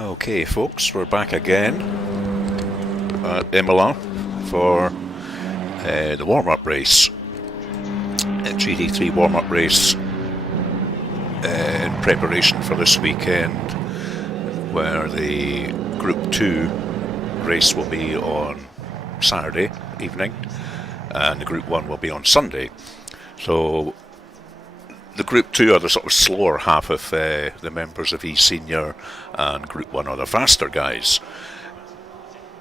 Okay folks, we're back again at Imola for the warm-up race, GT3 warm-up race in preparation for this weekend, where the Group 2 race will be on Saturday evening and the Group 1 will be on Sunday. So the Group 2 are the sort of slower half of the members of eSENIOR, and Group 1 are the faster guys.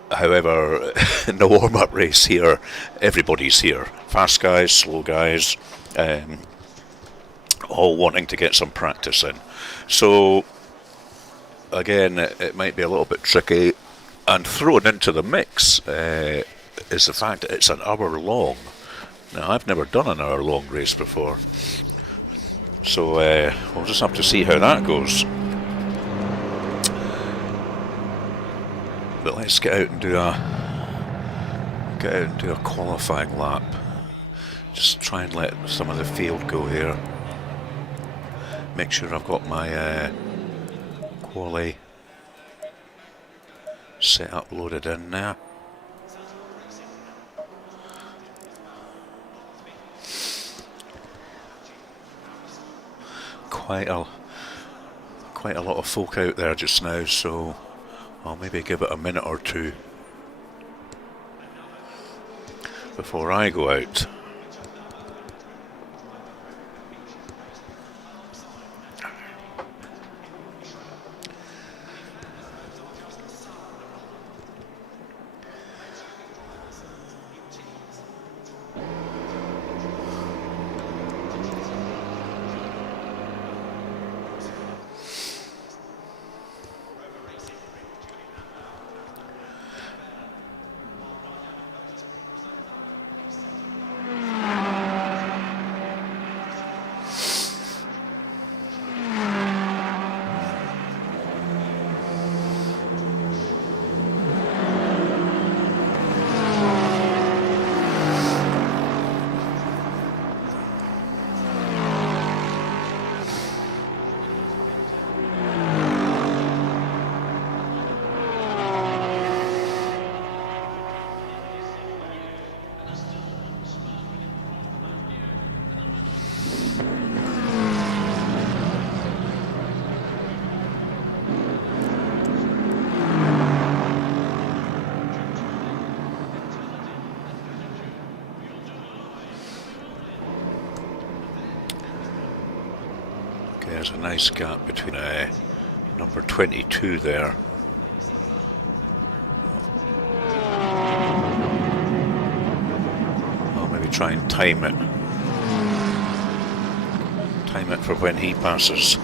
However, in the warm-up race here, everybody's here. Fast guys, slow guys, all wanting to get some practice in. So, again, it might be a little bit tricky. And thrown into the mix is the fact that it's an hour long. Now, I've never done an hour long race before. So we'll just have to see how that goes. But let's get out and do a qualifying lap. Just try and let some of the field go here. Make sure I've got my quali set up, loaded in there. Quite a lot of folk out there just now, so I'll maybe give it a minute or two before I go out. There's a nice gap between number 22 there. I'll maybe try and time it. Time it for when he passes.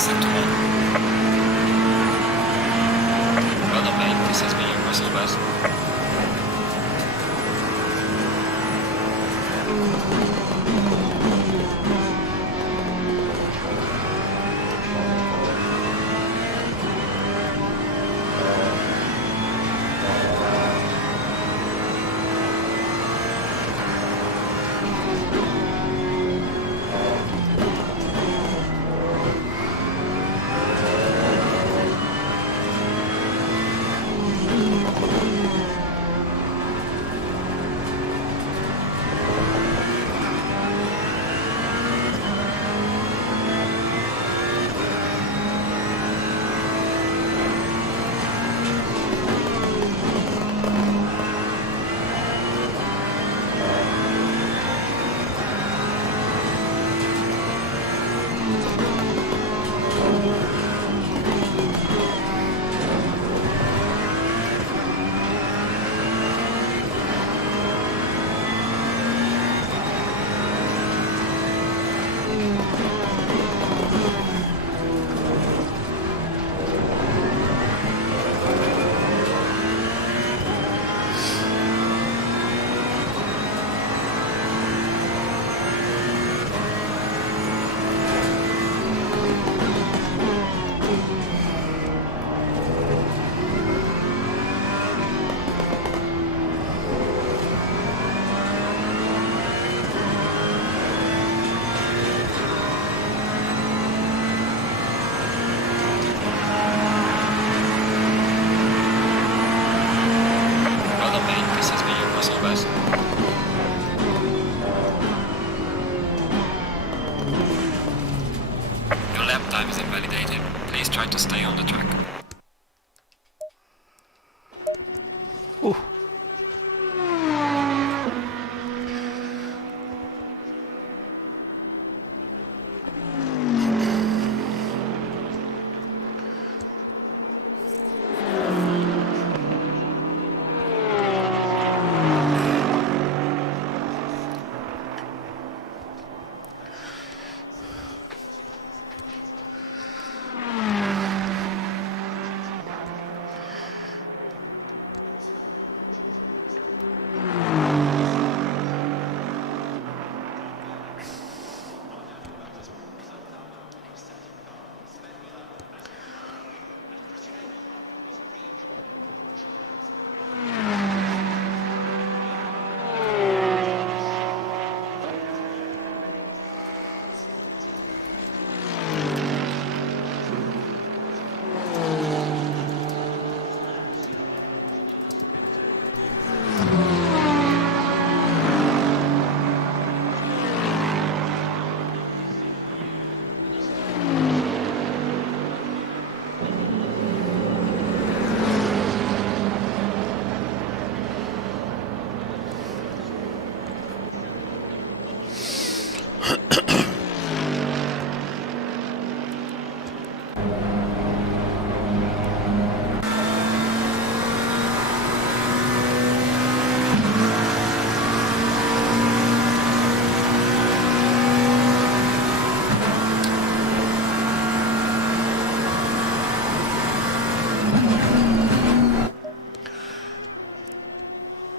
sector 1. Well done, mate. This has been your Brussels bus. Time is invalidated. Please try to stay on the track. Ooh.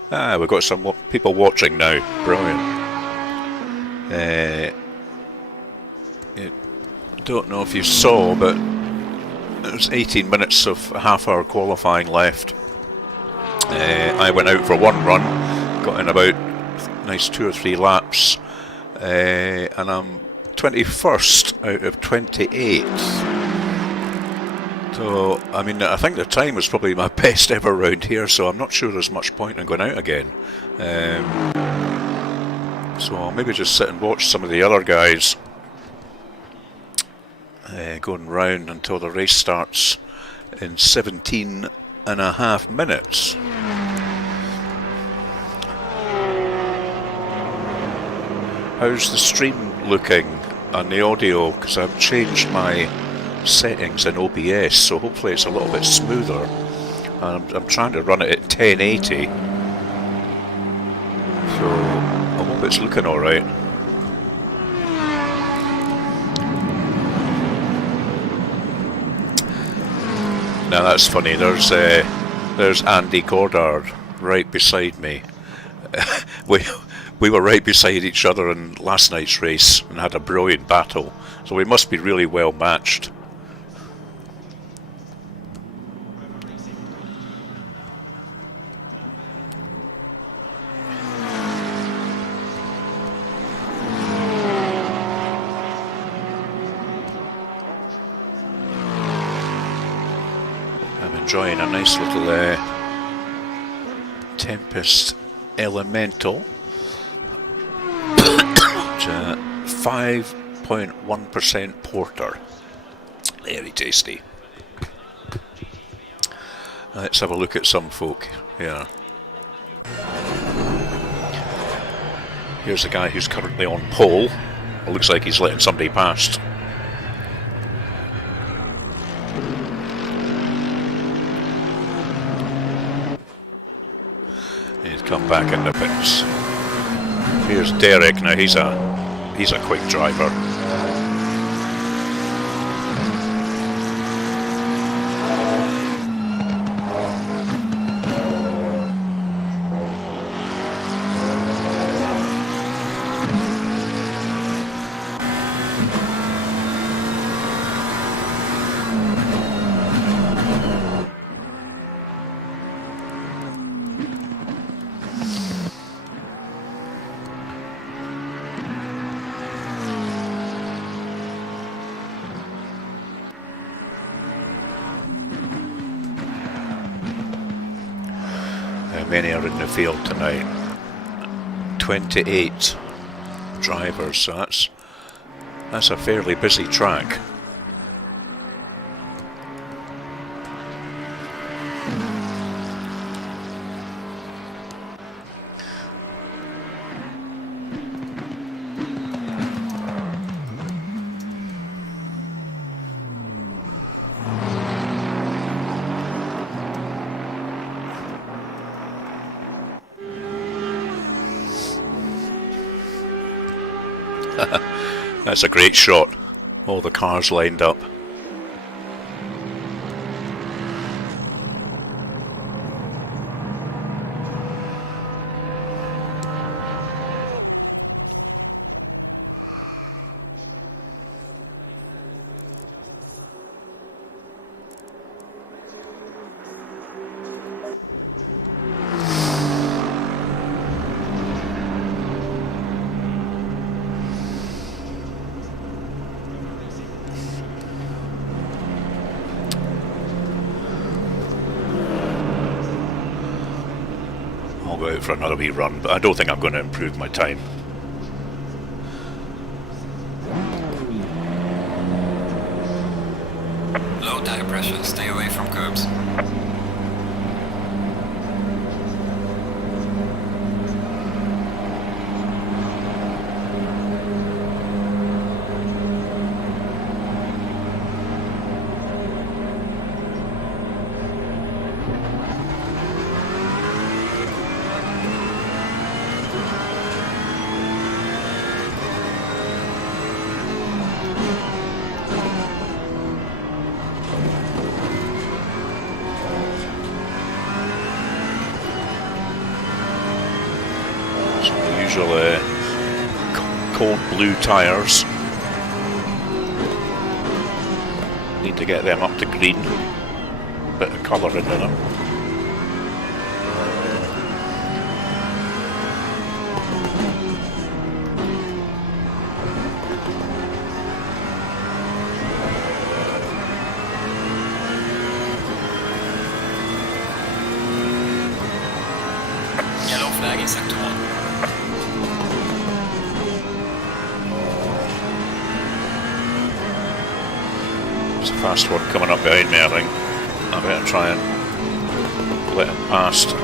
Ah, we've got some people watching now. Brilliant. Don't know if you saw, but there's 18 minutes of half-hour qualifying left. I went out for one run, got in about nice 2 or 3 laps, and I'm 21st out of 28. So, I mean, I think the time was probably my best ever round here, so I'm not sure there's much point in going out again. So I'll maybe just sit and watch some of the other guys going round until the race starts in 17.5 minutes. How's the stream looking on the audio? Because I've changed my settings in OBS, so hopefully it's a little bit smoother. I'm trying to run it at 1080, so I hope it's looking alright. Now that's funny. There's Andy Gordard right beside me. We were right beside each other in last night's race and had a brilliant battle. So we must be really well matched. I'm enjoying a nice little Tempest Elemental. 5.1% porter. Very tasty. Let's have a look at some folk here. Here's the guy who's currently on pole. It looks like he's letting somebody past. He's come back in the pits. Here's Derek. Now he's a quick driver. Many are in the field tonight. 28 drivers, so that's a fairly busy track. That's a great shot. All the cars lined up. I'll go out for another wee run, but I don't think I'm going to improve my time. Low tire pressure, stay away from curbs. Usual cold blue tyres. Need to get them up to green. Bit of colour into them. Yellow flag in sector 1. There's a fast one coming up behind me, I think. I better try and let him past.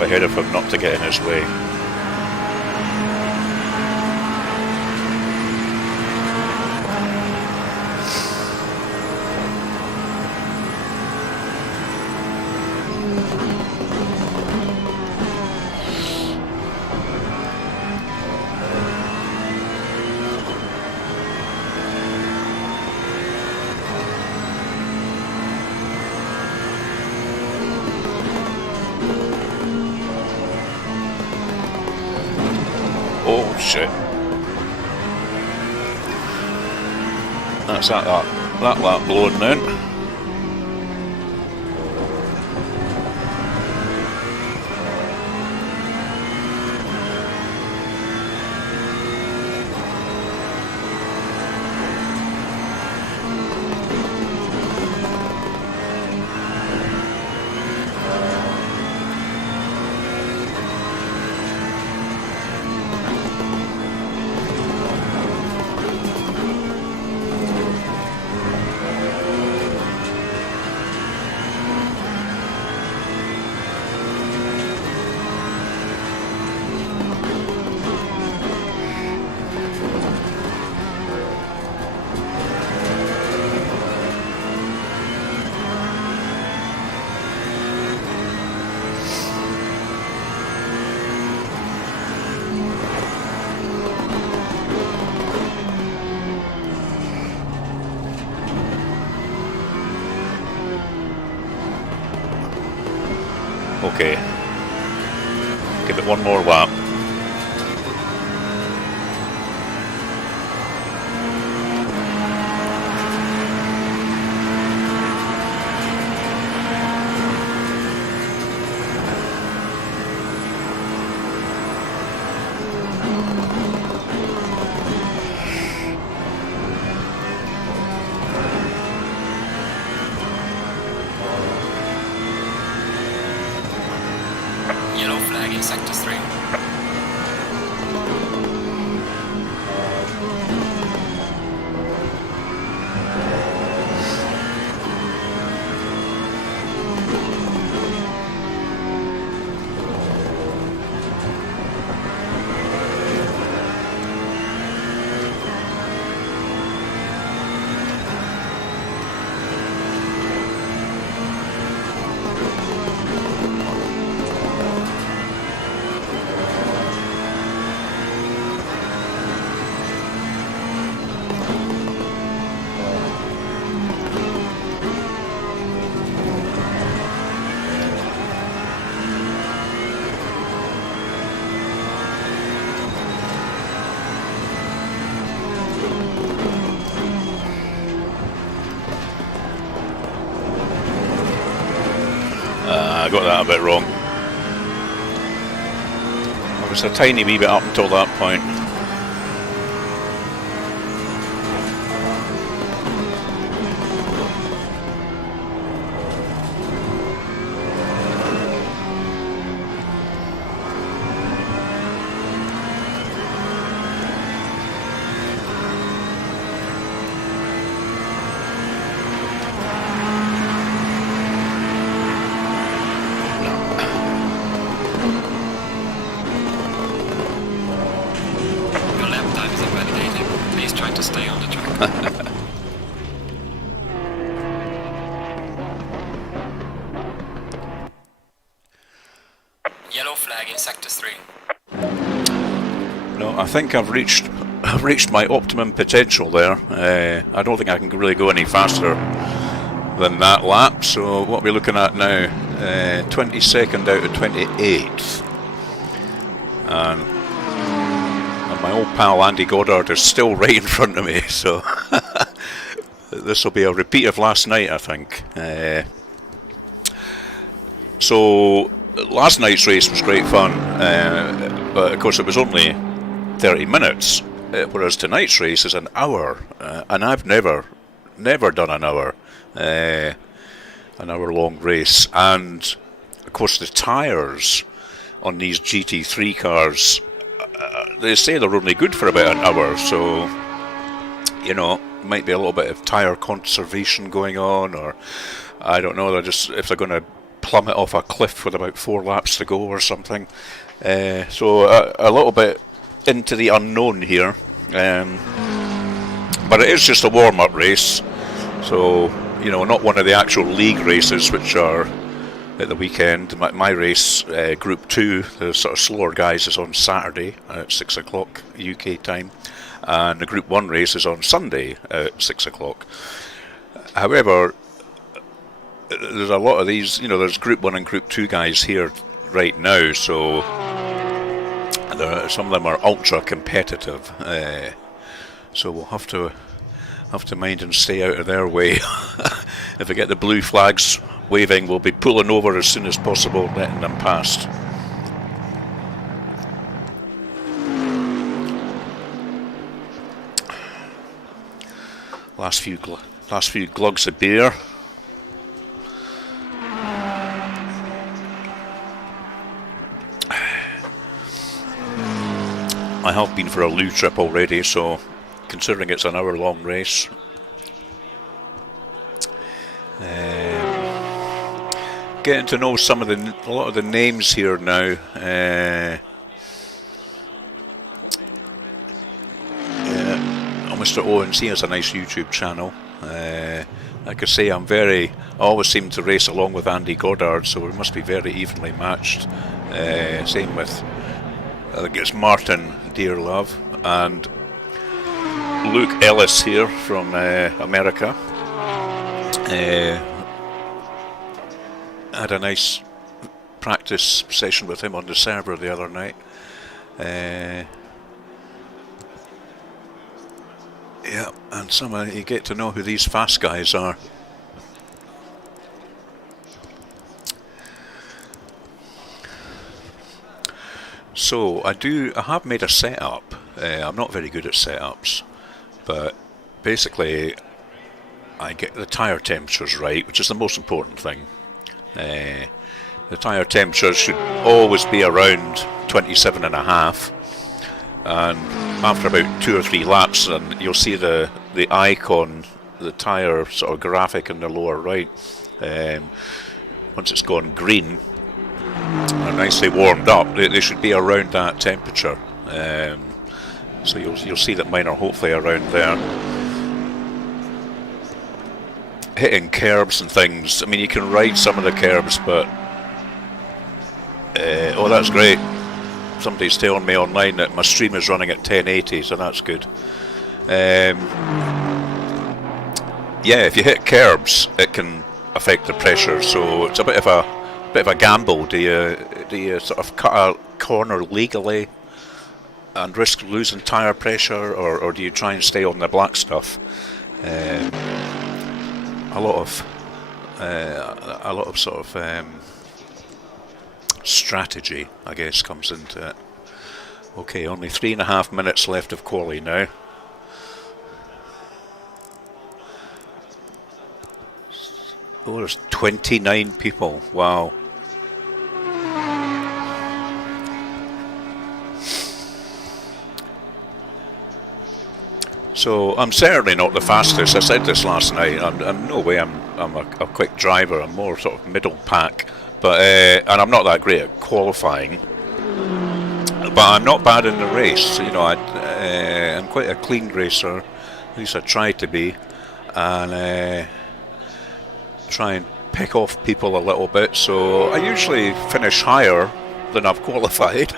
enough ahead of him not to get in his way. Oh shit. That's that lap blowing in. Okay, give it one more lap. Yellow flag in sector 3. I got that a bit wrong. I was a tiny wee bit up until that point. To stay on the track. Yellow flag in sector 3. No, I think I've reached my optimum potential there. I don't think I can really go any faster than that lap. So what we're looking at now, 22nd out of 28th, and my old pal Andy Goddard is still right in front of me, so this will be a repeat of last night, I think. So last night's race was great fun, but of course it was only 30 minutes, whereas tonight's race is an hour, and I've never done an hour long race. And of course the tyres on these GT3 cars, they say they're only good for about an hour, so you know, might be a little bit of tyre conservation going on, or I don't know. They're just, if they're going to plummet off a cliff with about 4 laps to go or something. So a little bit into the unknown here. But it is just a warm-up race, so you know, not one of the actual league races which are at the weekend. My race, Group 2, the sort of slower guys, is on Saturday at 6 o'clock UK time, and the Group 1 race is on Sunday at 6 o'clock. However, there's a lot of these, you know, there's Group 1 and Group 2 guys here right now, so some of them are ultra competitive. So we'll have to mind and stay out of their way. If we get the blue flags waving, we'll be pulling over as soon as possible, letting them past. Last few glugs of beer. I have been for a loo trip already, so considering it's an hour-long race, getting to know a lot of the names here now. Mr. ONC has a nice YouTube channel. Like I say, I always seem to race along with Andy Goddard, so we must be very evenly matched. Same with, I think it's Martin Dearlove and Luke Ellis here from America. Had a nice practice session with him on the server the other night. Yeah, and you get to know who these fast guys are. So I have made a setup. I'm not very good at setups, but basically I get the tyre temperatures right, which is the most important thing. The tyre temperatures should always be around 27.5, and after about 2 or 3 laps, and you'll see the icon, the tyre sort of graphic in the lower right. Once it's gone green and nicely warmed up, they should be around that temperature. So you'll see that mine are hopefully around there. Hitting curbs and things, I mean, you can ride some of the curbs, but oh, that's great. Somebody's telling me online that my stream is running at 1080, so that's good. Yeah, if you hit curbs, it can affect the pressure, so it's a bit of a gamble. Do you sort of cut a corner legally and risk losing tyre pressure, or do you try and stay on the black stuff? A lot of sort of strategy, I guess, comes into it. Okay, only 3.5 minutes left of quali now. Oh, there's 29 people. Wow. So I'm certainly not the fastest. I said this last night. I'm no way I'm a quick driver. I'm more sort of middle pack. But and I'm not that great at qualifying. But I'm not bad in the race. You know, I'm quite a clean racer. At least I try to be, and try and pick off people a little bit. So I usually finish higher than I've qualified.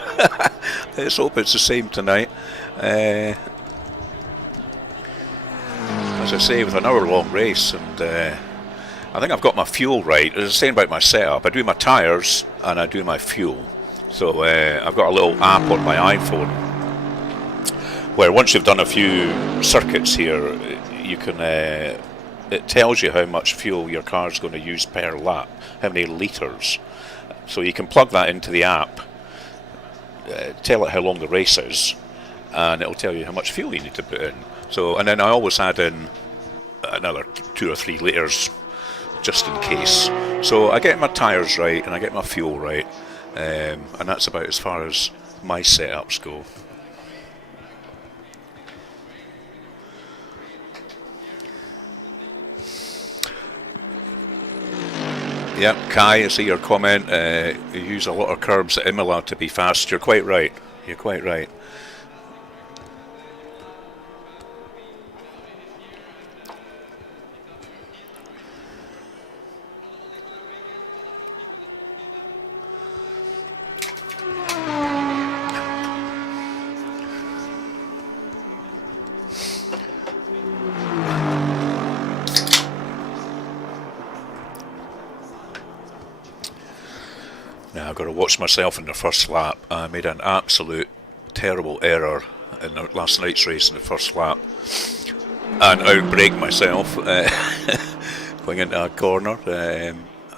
Let's hope it's the same tonight. As I say, with an hour-long race, and I think I've got my fuel right. As I was saying about my setup, I do my tyres and I do my fuel. So I've got a little app on my iPhone where once you've done a few circuits here, you can it tells you how much fuel your car's going to use per lap, how many litres. So you can plug that into the app, tell it how long the race is, and it'll tell you how much fuel you need to put in. So, and then I always add in another 2 or 3 litres just in case. So I get my tyres right and I get my fuel right, and that's about as far as my setups go. Yep, Kai, I see your comment. You use a lot of curbs at Imola to be fast. You're quite right. You're quite right. Now I've got to watch myself in the first lap. I made an absolute terrible error in last night's race in the first lap and outbrake myself going into a corner.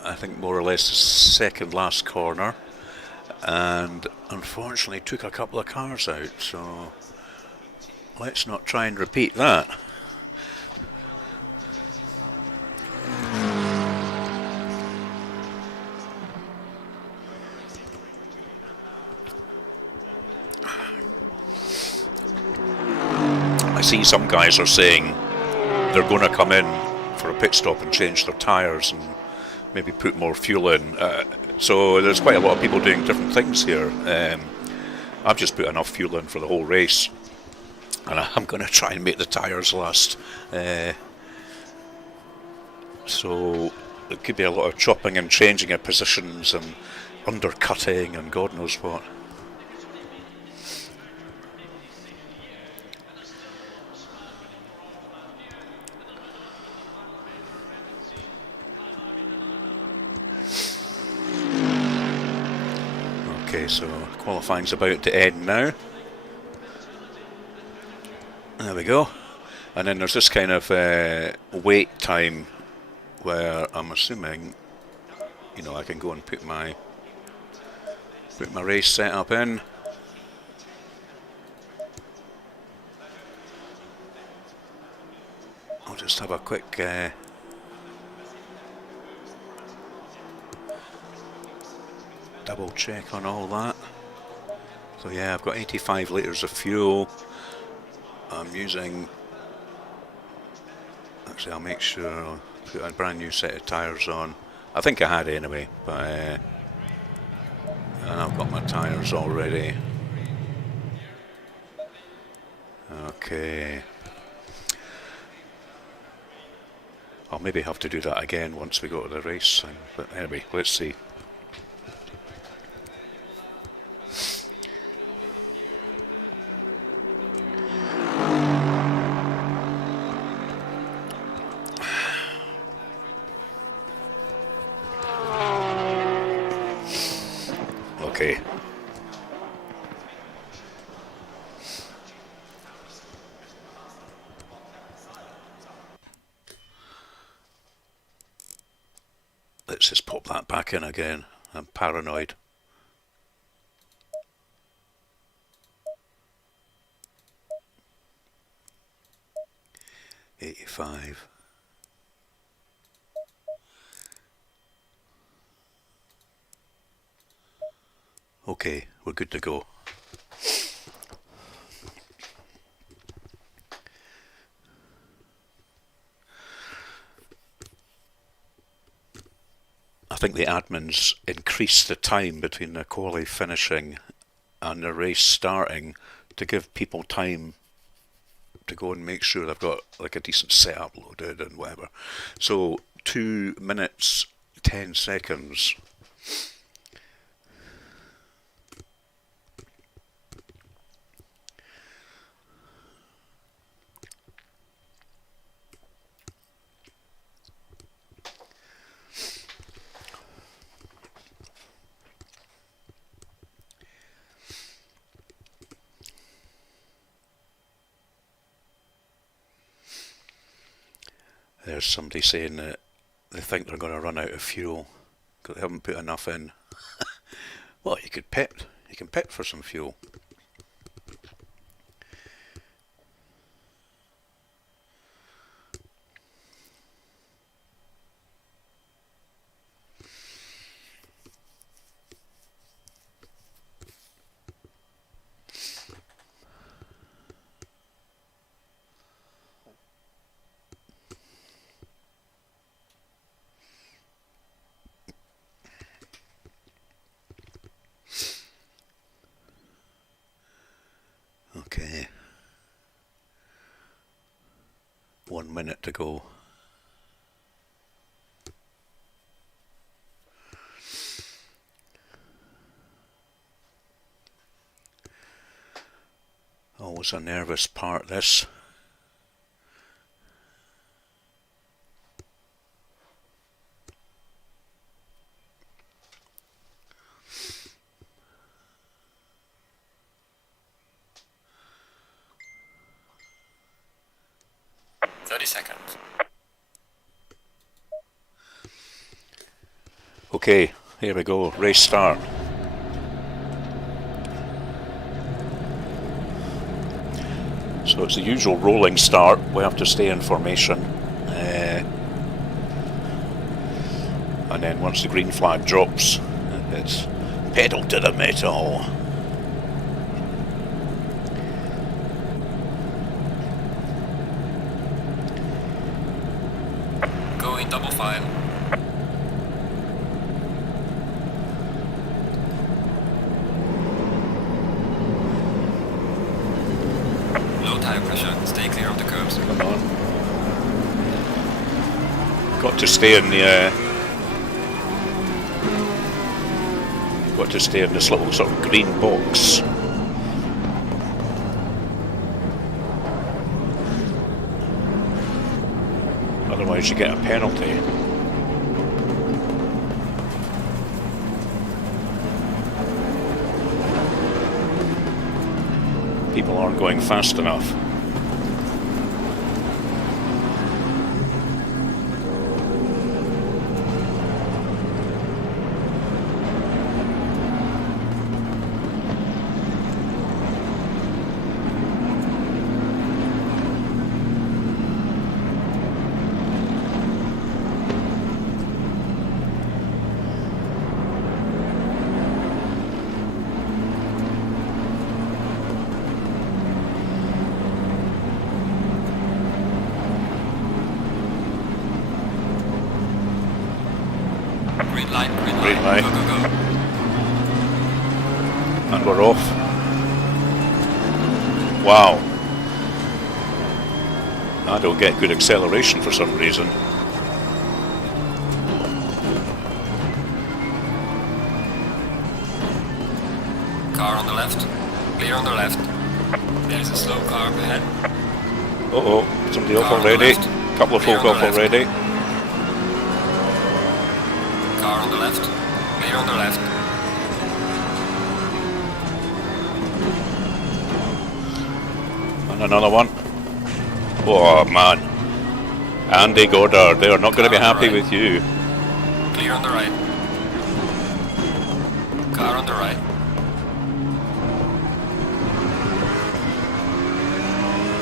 I think more or less the second last corner, and unfortunately took a couple of cars out. So let's not try and repeat that. I see some guys are saying they're going to come in for a pit stop and change their tyres and maybe put more fuel in. So there's quite a lot of people doing different things here. I've just put enough fuel in for the whole race, and I'm going to try and make the tyres last. So there could be a lot of chopping and changing of positions and undercutting and God knows what. Okay, so qualifying's about to end now. There we go. And then there's this kind of wait time where I'm assuming, you know, I can go and put my race setup in. I'll just have a quick double check on all that. So yeah, I've got 85 litres of fuel. I'm using, actually I'll make sure I'll put a brand new set of tyres on. I think I had anyway, but and I've got my tyres already. Okay. I'll maybe have to do that again once we go to the race thing, but anyway, let's see. Okay. Let's just pop that back in again. I'm paranoid. $85. Okay, we're good to go. I think the admins increased the time between the quali finishing and the race starting to give people time to go and make sure they've got like a decent setup loaded and whatever. So 2 minutes 10 seconds. There's somebody saying that they think they're going to run out of fuel because they haven't put enough in. Well, you could pit. You can pit for some fuel. Okay. 1 minute to go. Always a nervous part, this. Seconds. Okay, here we go, race start. So it's the usual rolling start, we have to stay in formation. And then once the green flag drops, it's pedal to the metal. Going double file. Low tire pressure, stay clear of the curbs. Come on. Got to stay in the got to stay in this little sort of green box. Otherwise you get a penalty. People aren't going fast enough. Green light, green Green light. light. Go, go, go. And we're off. Wow. I don't get good acceleration for some reason. Car on the left. Clear on the left. There's a slow car up ahead. Uh-oh, somebody off Car on the already. left. Couple of Clear folk on off the left. already. Car on the left. Clear on the left. And another one. Oh man. Andy Goddard, they are not going to be Car on the happy right. with you. Clear on the right. Car on the right.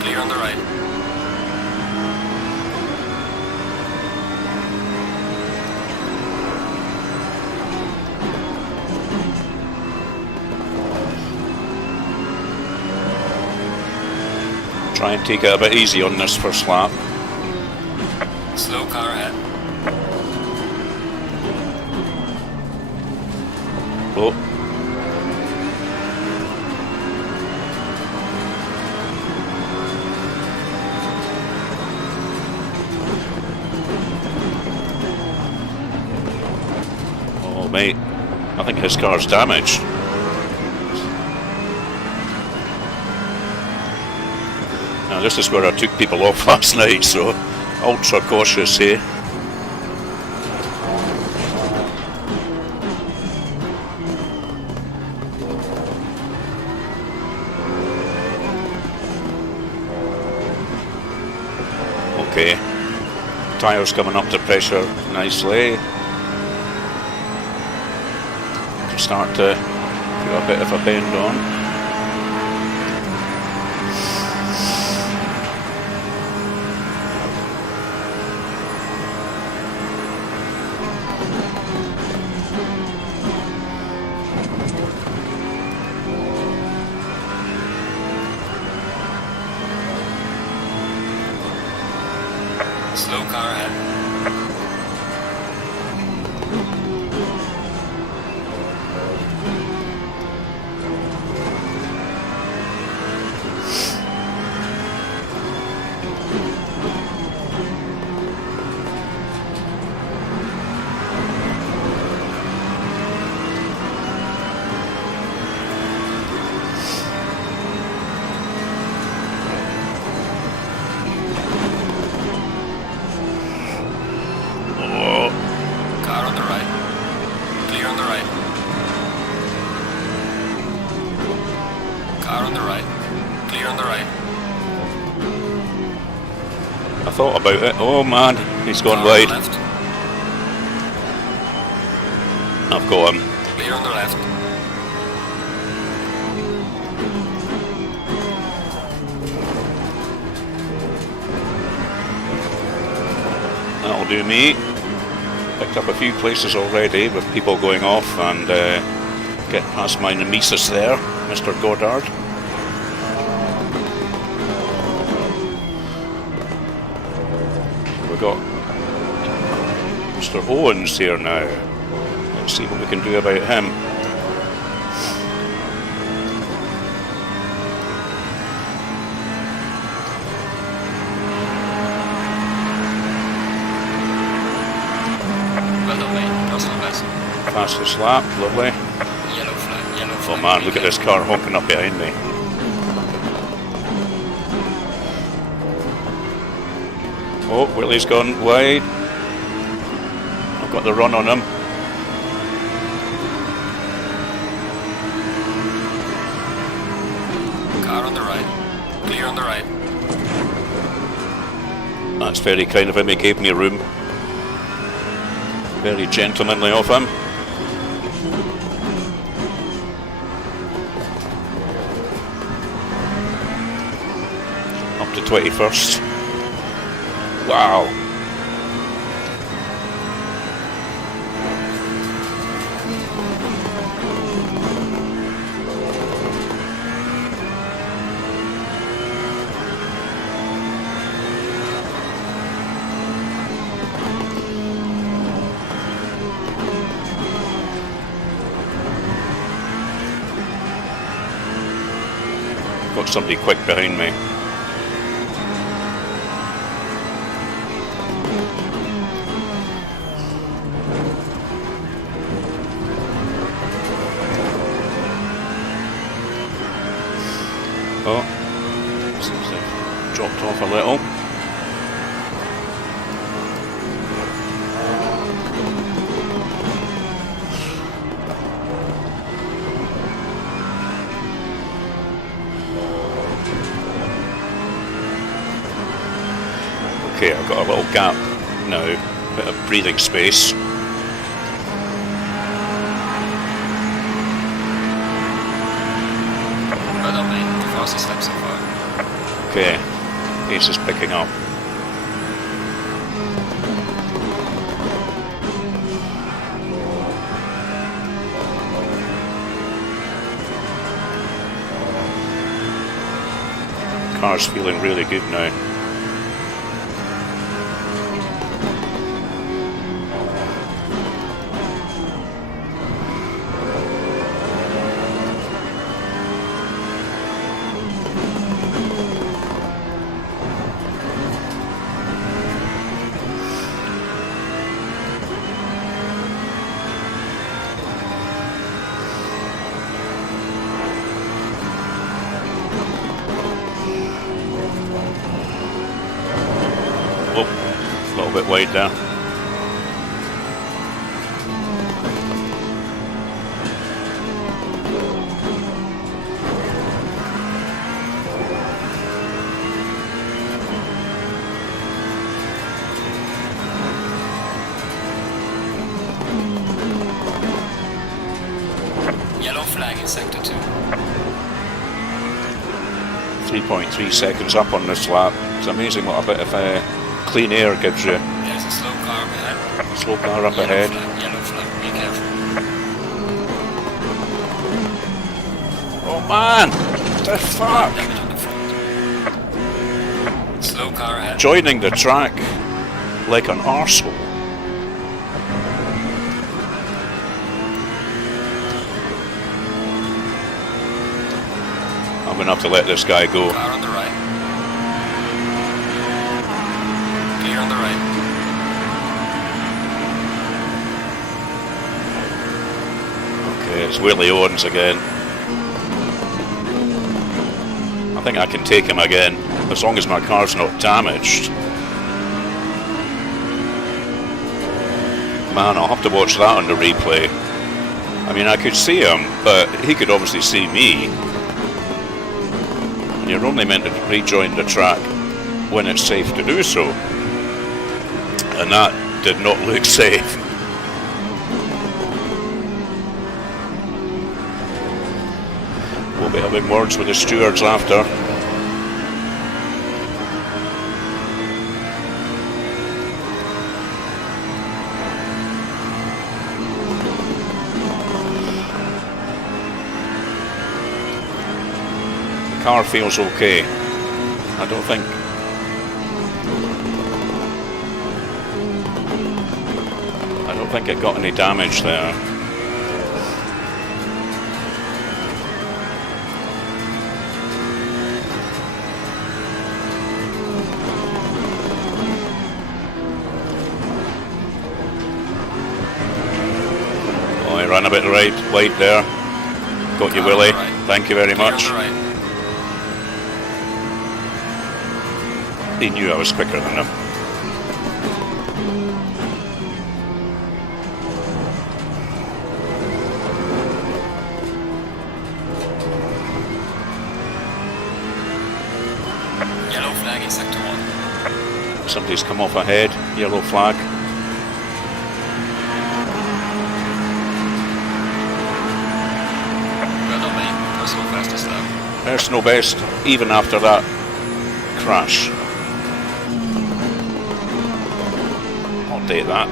Clear on the right. Try and take it a bit easy on this first lap. Slow car ahead. Oh. Oh mate, I think his car's damaged. Now this is where I took people off last night, so ultra cautious here. Okay, tyres coming up to pressure nicely. Can start to put a bit of a bend on. Slow car ahead. Car on the right. Clear on the right. I thought about it. Oh man, he's gone Car wide. on the left. I've got him. Clear on the left. That'll do me. Picked up a few places already with people going off and getting past my nemesis there, Mr. Goddard. We've got Mr. Owens here now. Let's see what we can do about him. Well done, mate. Crossing the best. Fastest lap, lovely. Yellow flag, yellow Oh flag. man, look at this car honking up behind me. Oh, Willie's gone wide. I've got the run on him. Car on the right. Clear on the right. That's very kind of him, he gave me room. Very gentlemanly of him. Up to 21st. Wow. Got somebody quick behind me. Oh, seems to have dropped off a little. Okay, I've got a little gap now, bit of breathing space. Well done, mate. The fastest lap so far. Okay, pace is picking up. Car's feeling really good now. Oh, a little bit wide there. Yellow flag in sector 2. 3.3 seconds up on this lap. It's amazing what a bit of clean air gives you. There's a slow car ahead. Slow car up ahead. Yellow flag. Be careful. Oh man! The fuck! Damage on the front. Slow car ahead. Joining the track like an arsehole. I'm gonna have to let this guy go. Car on the right. Clear on the right. Okay, it's Willie Owens again. I think I can take him again, as long as my car's not damaged. Man, I'll have to watch that on the replay. I mean, I could see him, but he could obviously see me. You're only meant to rejoin the track when it's safe to do so. And that did not look safe. We'll be having words with the stewards after. The car feels okay. I don't think it got any damage there. Oh, I ran a bit wide there. Got you, Willie. Right. Thank you very much. Right. He knew I was quicker than him. Yellow flag in sector 1. Somebody's come off ahead. Yellow flag. Well done, mate. Personal fastest lap. Personal best, even after that crash. I'll take that.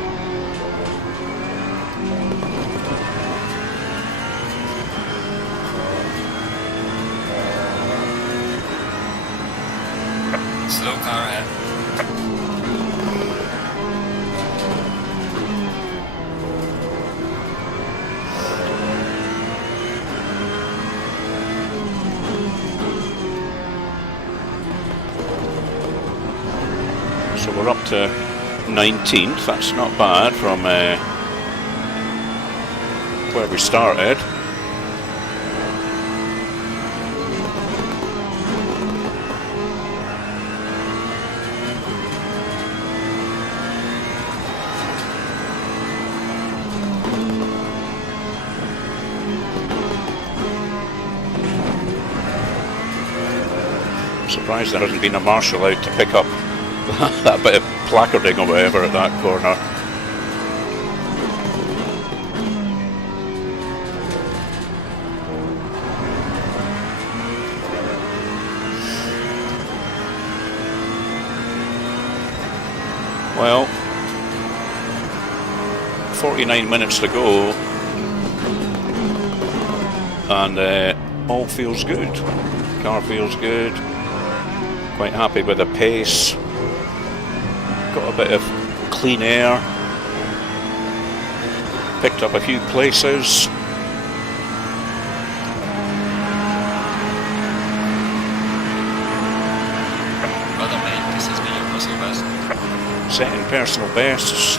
Slow car ahead. So we're up to 19th. That's not bad from where we started. Surprised there hasn't been a marshal out to pick up that bit of placarding or whatever at that corner. Well, 49 minutes to go, and all feels good. Car feels good. Quite happy with the pace. Got a bit of clean air. Picked up a few places. Well done, mate. This has been your personal best. Setting personal bests.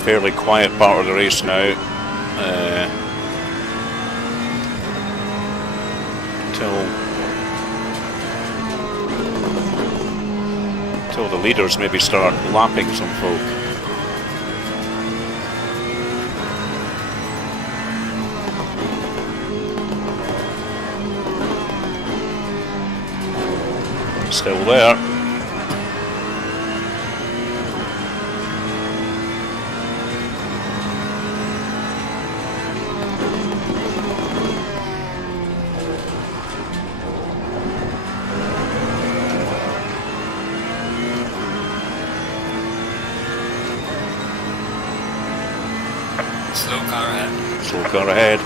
Fairly quiet part of the race now, until the leaders maybe start lapping some folk. Still there. Slow car ahead. Slow car ahead.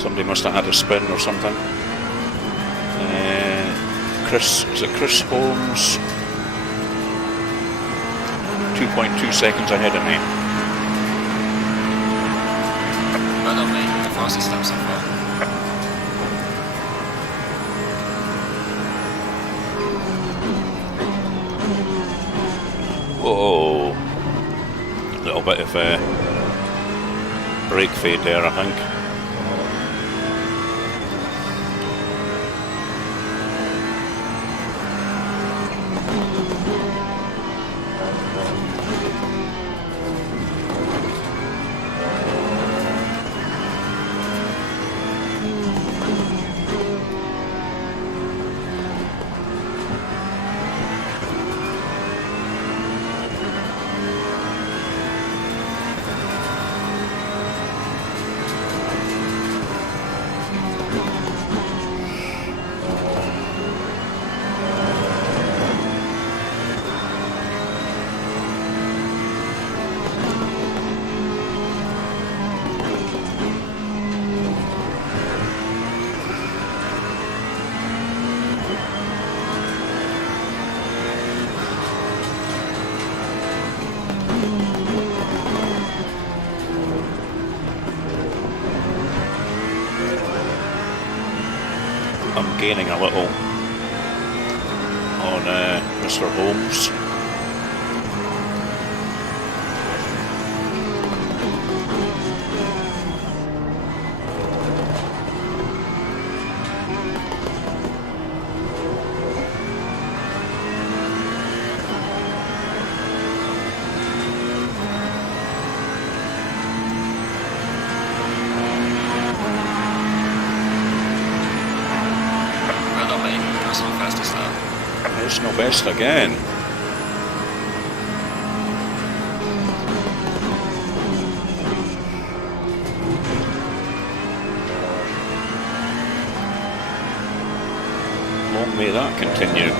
Somebody must have had a spin or something. Is it Chris Holmes? 2.2 seconds ahead of me. Well done, mate. The fastest lap so far. Whoa. A little bit of brake fade there, I think. I'm gaining a little on Mr. Holmes. Personal best again. Long may that continue.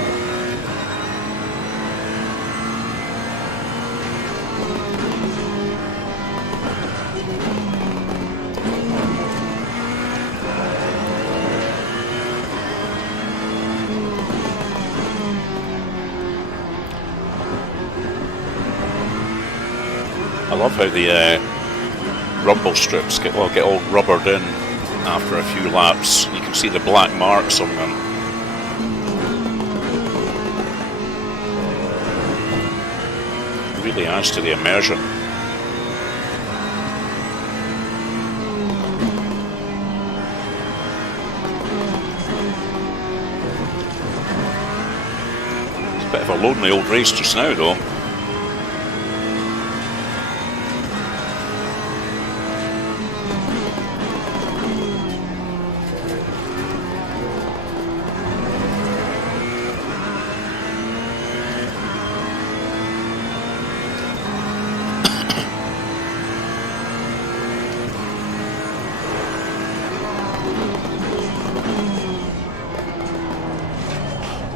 I love how the rumble strips get all rubbered in after a few laps. You can see the black marks on them. It really adds to the immersion. It's a bit of a lonely old race just now, though.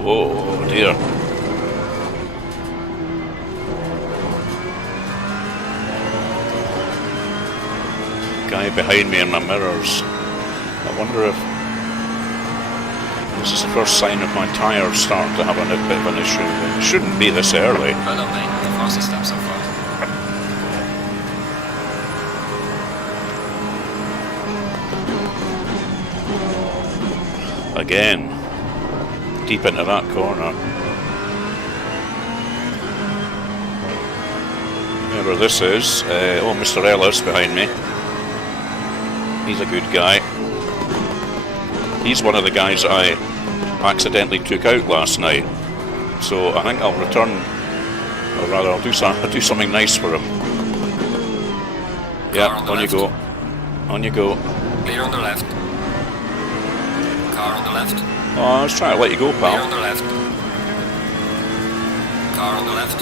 Oh dear. Guy behind me in my mirrors. I wonder if this is the first sign of my tyres starting to have a bit of an issue. It shouldn't be this early. Well done, mate. The fastest lap so far. Again. Deep into that corner. Whoever this is, oh, Mr. Ellis behind me. He's a good guy. He's one of the guys that I accidentally took out last night. So I think I'll return, or rather I'll do something nice for him. Yeah, on you go. On you go. Clear on the left. Car on the left. Oh, I was trying to let you go, Clear pal. on the left. Car on the left.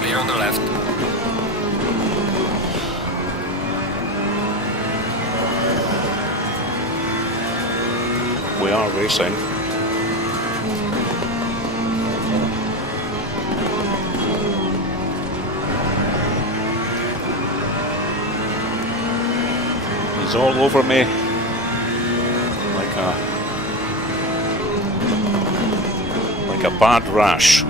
Clear on the left. We are racing. He's all over me. Like a bad rash.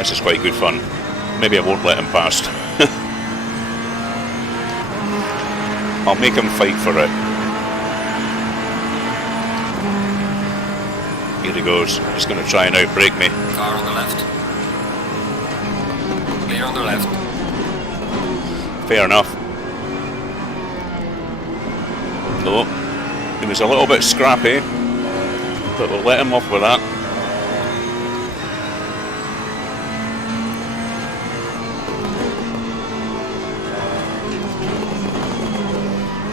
This is quite good fun. Maybe I won't let him past. I'll make him fight for it. Here he goes. He's going to try and outbrake me. Car on the left. Clear on the left. Fair enough. No, he was a little bit scrappy, but we'll let him off with that.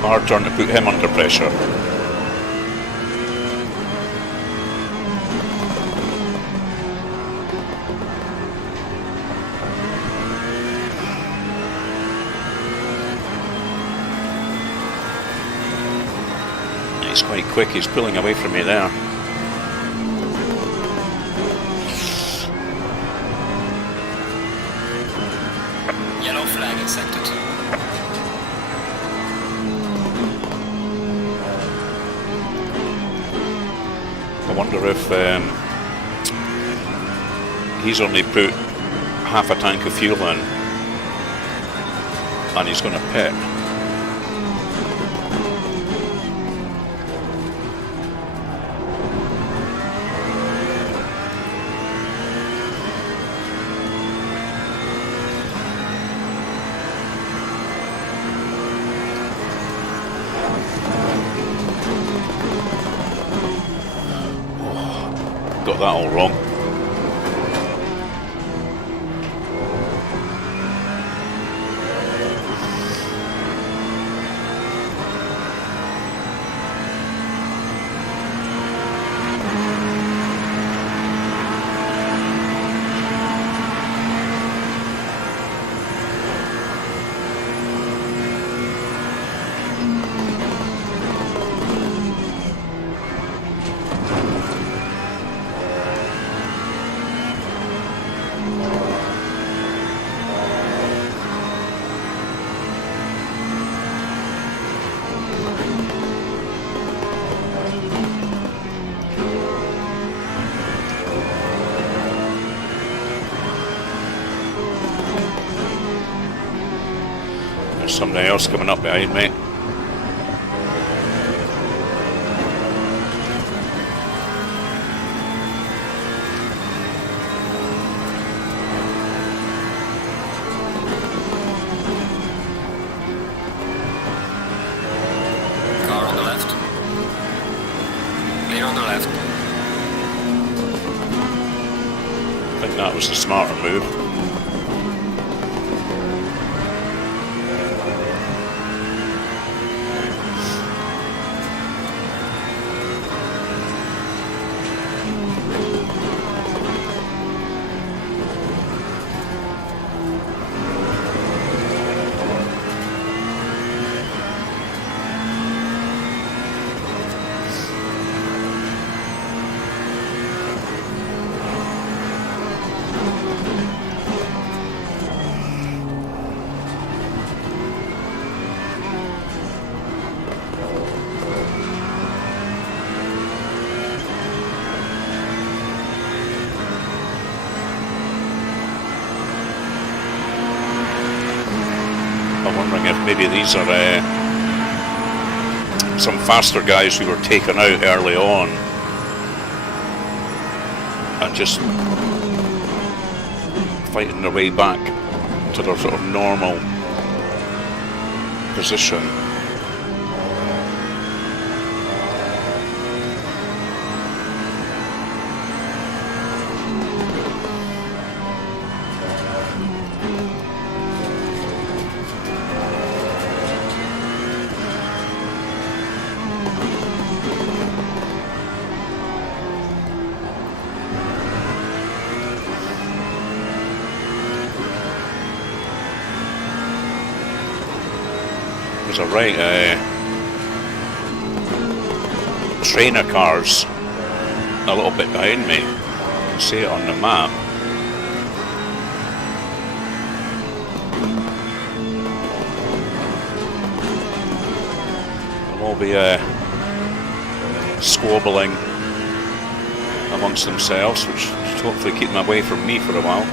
Our turn to put him under pressure. He's quite quick, he's pulling away from me there. Yellow flag in sector 2. I wonder if he's only put half a tank of fuel in and he's going to pit. Got that all wrong. There's somebody else coming up behind me. Car on the left. Clear on the left. I think that was the smarter move. I'm wondering if maybe these are some faster guys who were taken out early on and just fighting their way back to their sort of normal position. There's a right trainer cars a little bit behind me. You can see it on the map. They'll all be squabbling amongst themselves, which should hopefully keep them away from me for a while.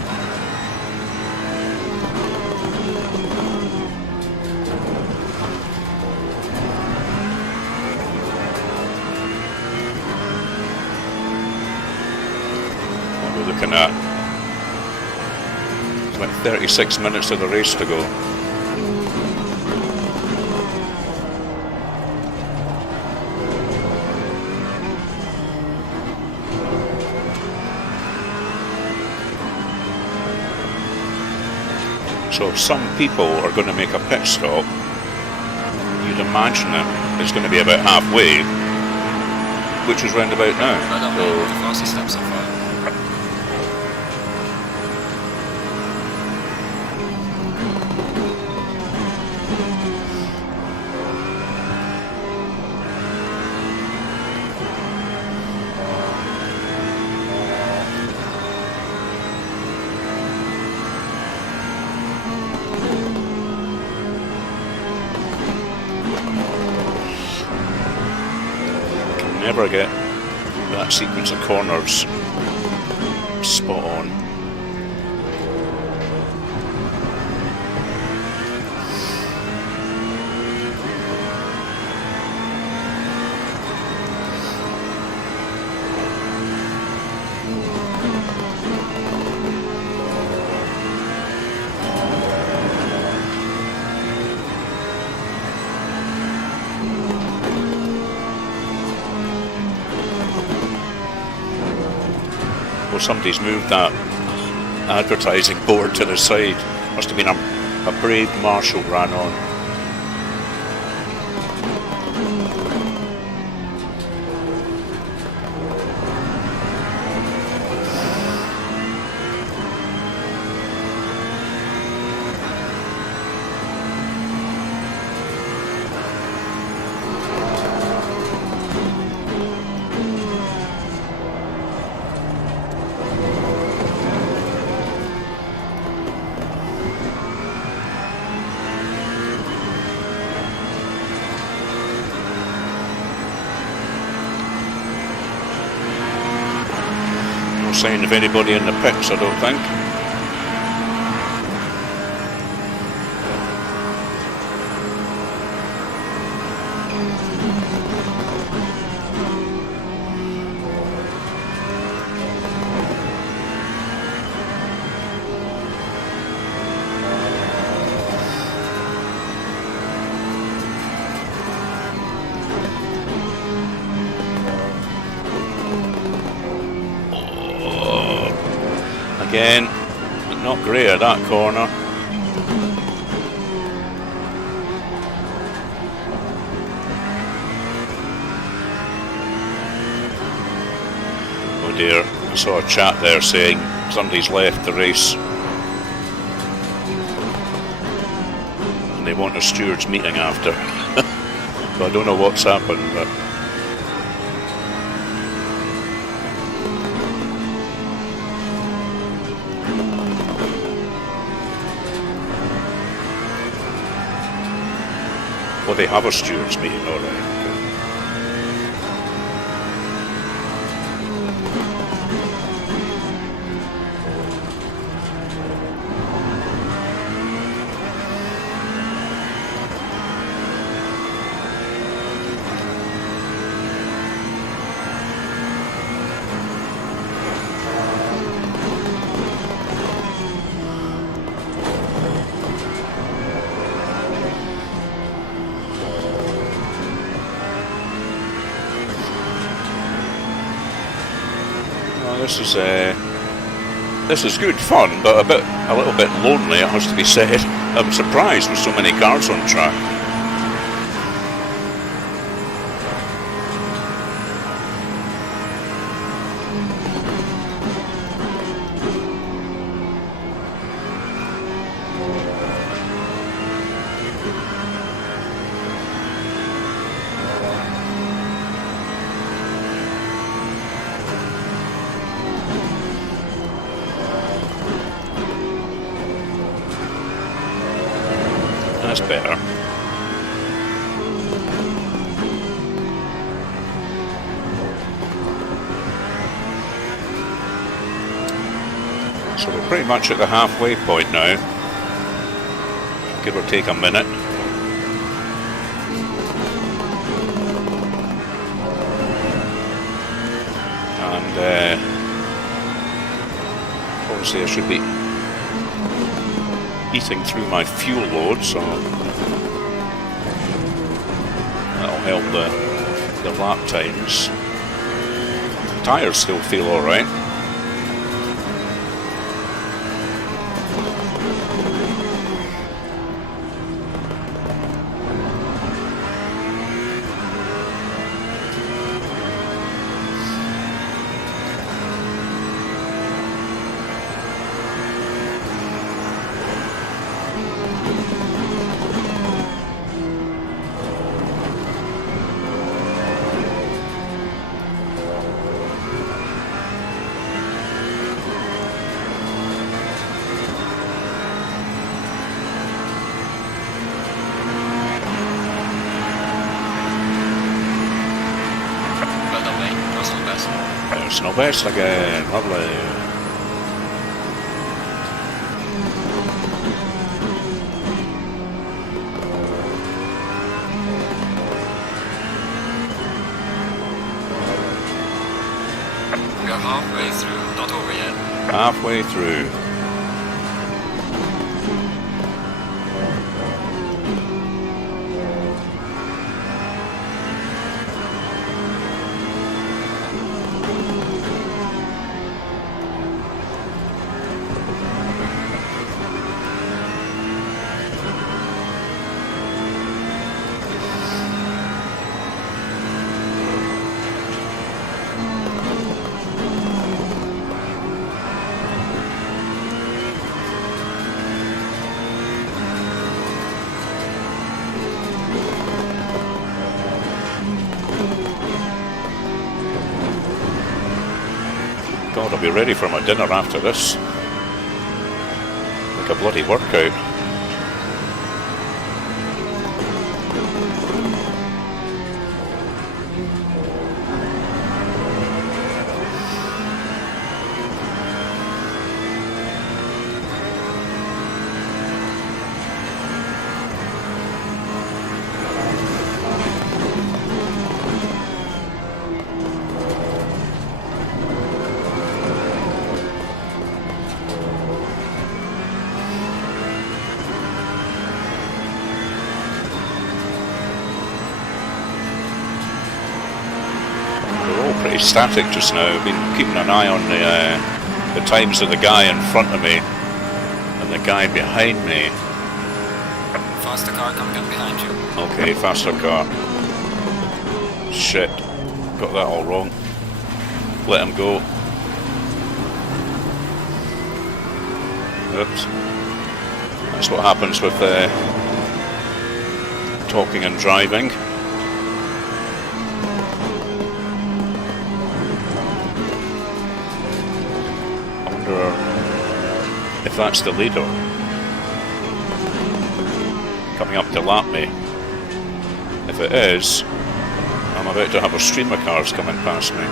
About 36 minutes of the race to go. So if some people are going to make a pit stop, you'd imagine that it's going to be about halfway, which is round about now. I don't know the fastest step so far. Never get that sequence of corners spot on. Well, somebody's moved that advertising board to the side. Must have been a brave marshal ran on. Sign of anybody in the pits, I don't think. Again, not great at that corner. Oh dear, I saw a chat there saying somebody's left the race and they want a stewards meeting after. So I don't know what's happened, but well, they have a stewards meeting, alright. This is good fun, but a little bit lonely, it has to be said. I'm surprised with so many cars on track. That's better. So we're pretty much at the halfway point now. Give or take a minute. And obviously there should be eating through my fuel load, so that'll help the lap times. Tyres still feel alright. There's no best again, lovely. We're halfway through, not over yet. Halfway through. God, I'll be ready for my dinner after this. Like a bloody workout. Pretty static just now. I've been keeping an eye on the times of the guy in front of me and the guy behind me. Faster car coming up behind you. Okay, faster car. Shit, got that all wrong. Let him go. Oops. That's what happens with talking and driving. If that's the leader coming up to lap me. If it is, I'm about to have a stream of cars coming past me.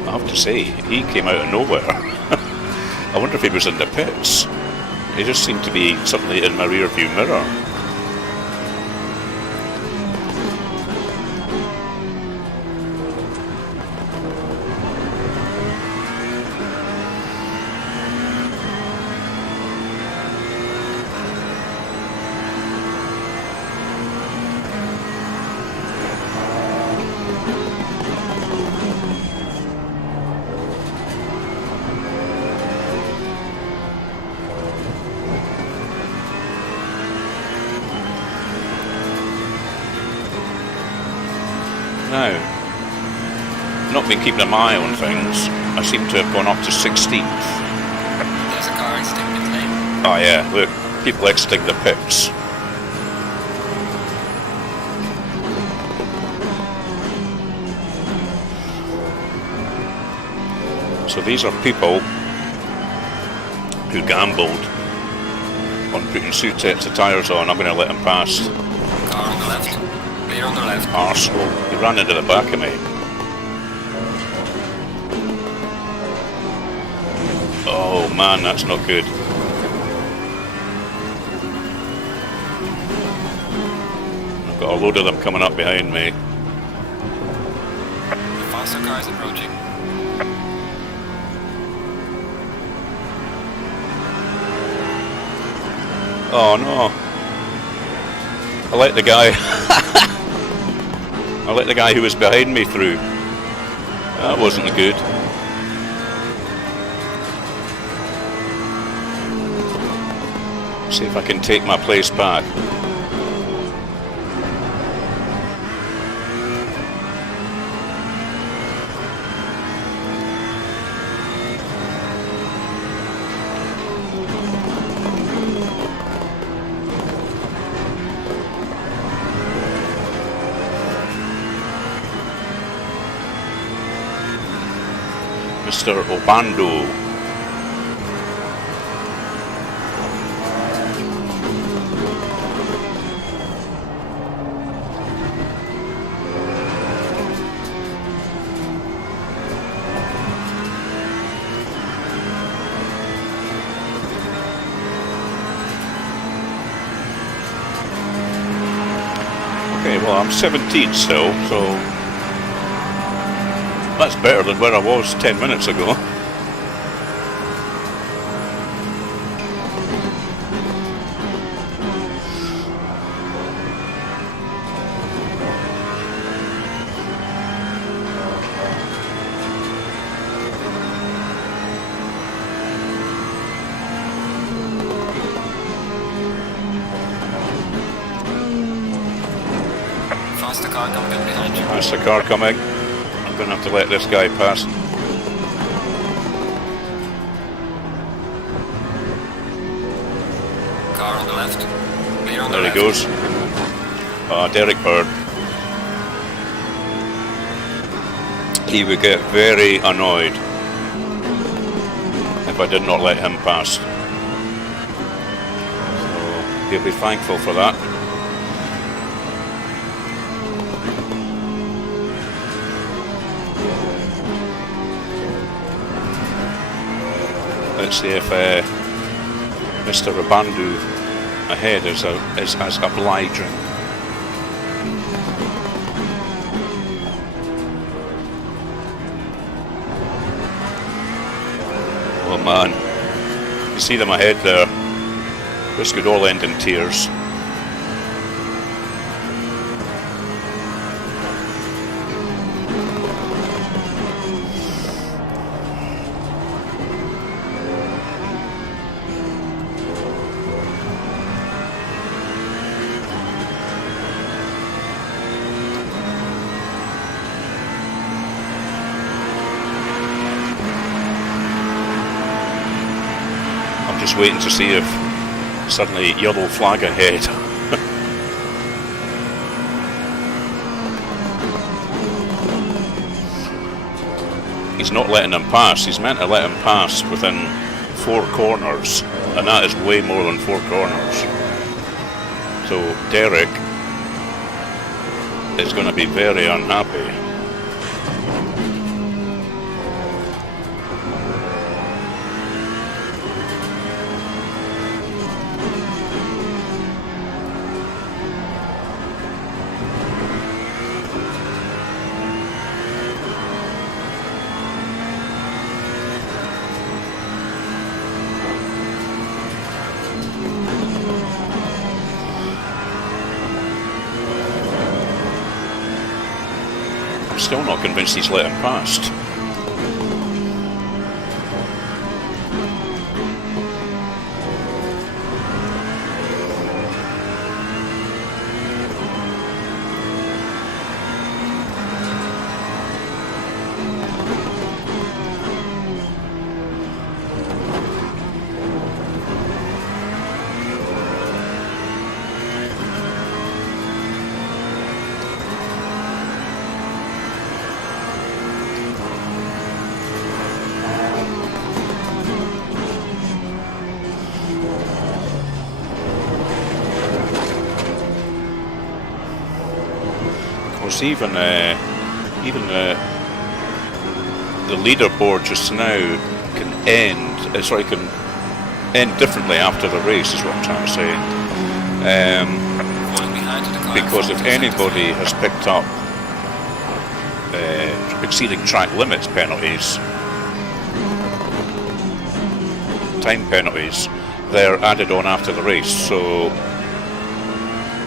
I have to say, he came out of nowhere. I wonder if he was in the pits. He just seemed to be suddenly in my rear view mirror. Now, not been keeping an eye on things. I seem to have gone up to 16th. There's a car exiting pit lane. Oh yeah, look, people exiting the pits. So these are people who gambled on putting suit sets of tyres on. I'm going to let them pass. Car on the left. Clear on the left. Arsehole. He ran into the back of me. man, that's not good. I've got a load of them coming up behind me. The faster car is approaching. Oh no. I let the guy I let the guy who was behind me through. That wasn't good. See if I can take my place back. Mr. Obando. Okay, well I'm 17 still, so that's better than where I was 10 minutes ago. Faster car coming in behind you. There's the car coming. I'm going to have to let this guy pass. Car on the left. Clear on the There left. he goes. Derek Bird. He would get very annoyed if I did not let him pass. So he'll be thankful for that. Let's see if Mr. Rabandu ahead is as obliging. Oh man, you see them ahead there. This could all end in tears. Just waiting to see if suddenly yellow flag ahead. He's not letting him pass. He's meant to let him pass within 4 corners, and that is way more than 4 corners. So Derek is going to be very unhappy. Still not convinced he's let him past. Even the leaderboard just now can end, so it can end differently after the race, is what I'm trying to say. Falling behind to the car. Because if anybody has picked up exceeding track limits penalties, time penalties, they're added on after the race. So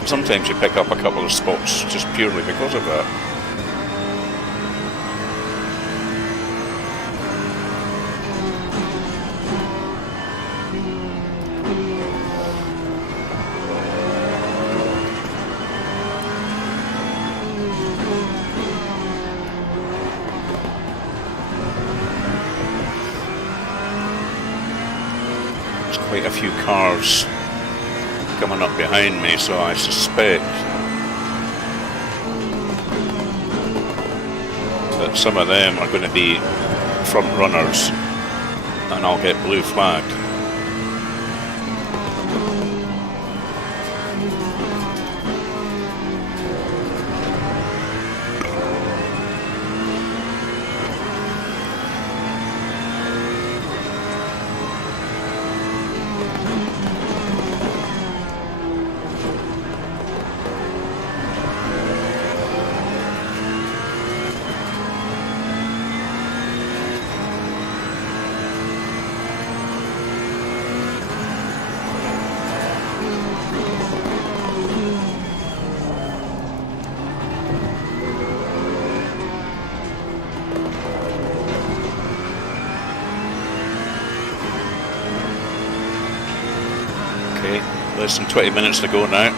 sometimes you pick up a couple of spots just purely because of that. Quite a few cars coming up behind me, so I suspect that some of them are going to be front runners and I'll get blue flagged. Less than 20 minutes to go now.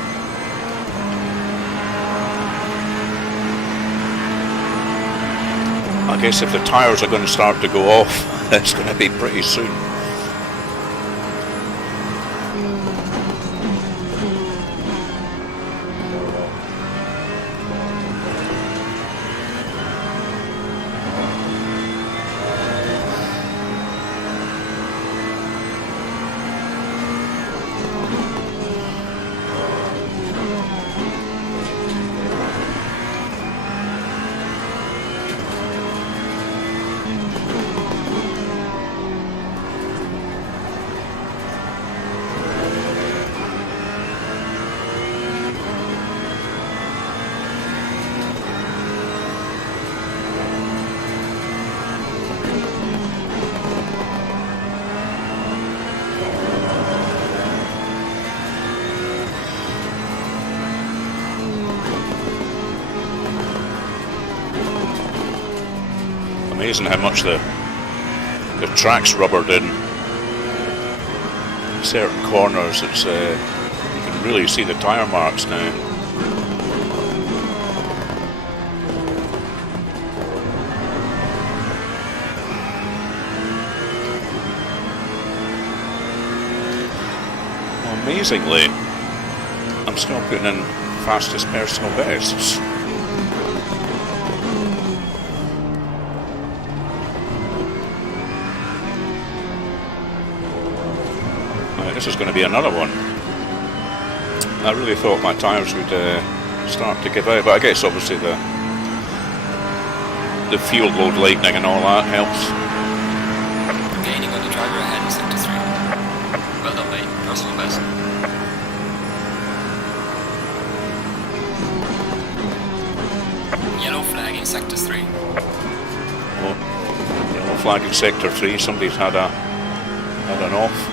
I guess if the tyres are going to start to go off, it's going to be pretty soon. Amazing how much the track's rubbered in. Certain corners, it's you can really see the tyre marks now. Well, amazingly, I'm still putting in fastest personal bests. This is going to be another one. I really thought my tyres would start to give out, but I guess obviously the fuel load lightning and all that helps. Gaining on the driver ahead in sector 3. Well done, mate. Personal best. Yellow flag in sector 3. Well, yellow flag in sector 3. Somebody's had an off.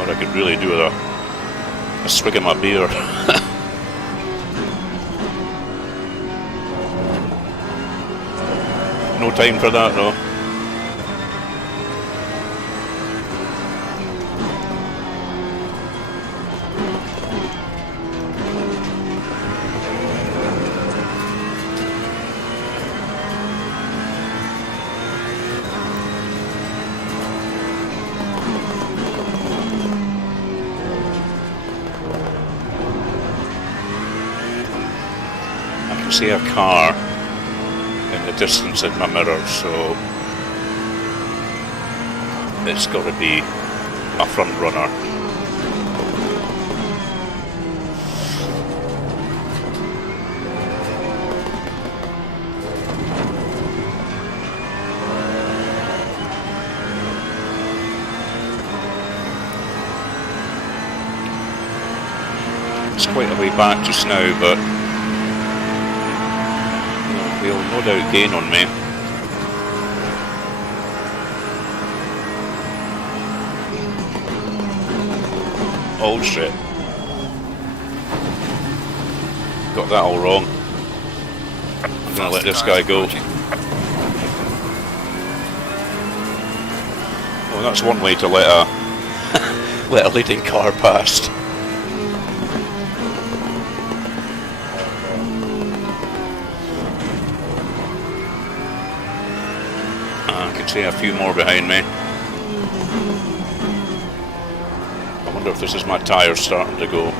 I could really do with a swig of my beer. No time for that though. see a car in the distance in my mirror, so it's got to be a front runner. It's quite a way back just now, but they'll no doubt gain on me. Oh shit. Got that all wrong. I'm gonna let this guy go. Well, that's one way to let a let a leading car past. I can see a few more behind me. I wonder if this is my tyres starting to go.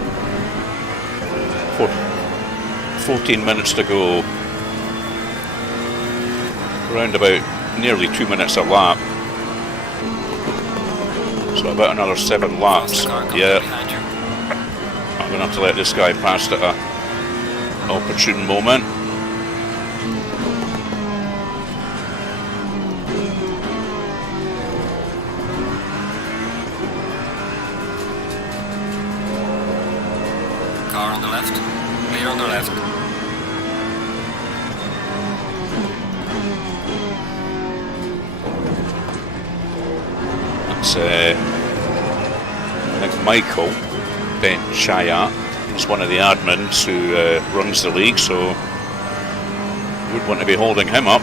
14 minutes to go. Around about nearly 2 minutes a lap. So about another 7 laps. Yeah. I'm going to have to let this guy pass at an opportune moment. Car on the left. Clear on the left. That's I think Michael Ben Chayat is one of the admins who runs the league, so would want to be holding him up.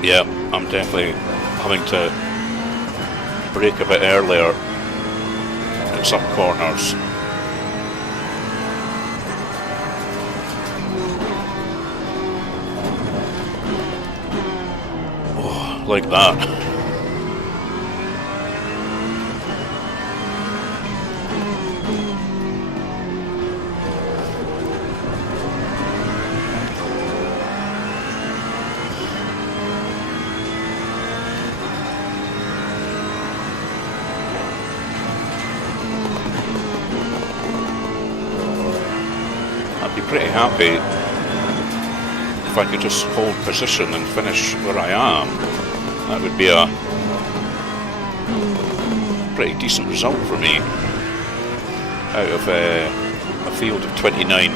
Yeah, I'm definitely having to brake a bit earlier in some corners. Oh, like that. Pretty happy if I could just hold position and finish where I am. That would be a pretty decent result for me out of a field of 29.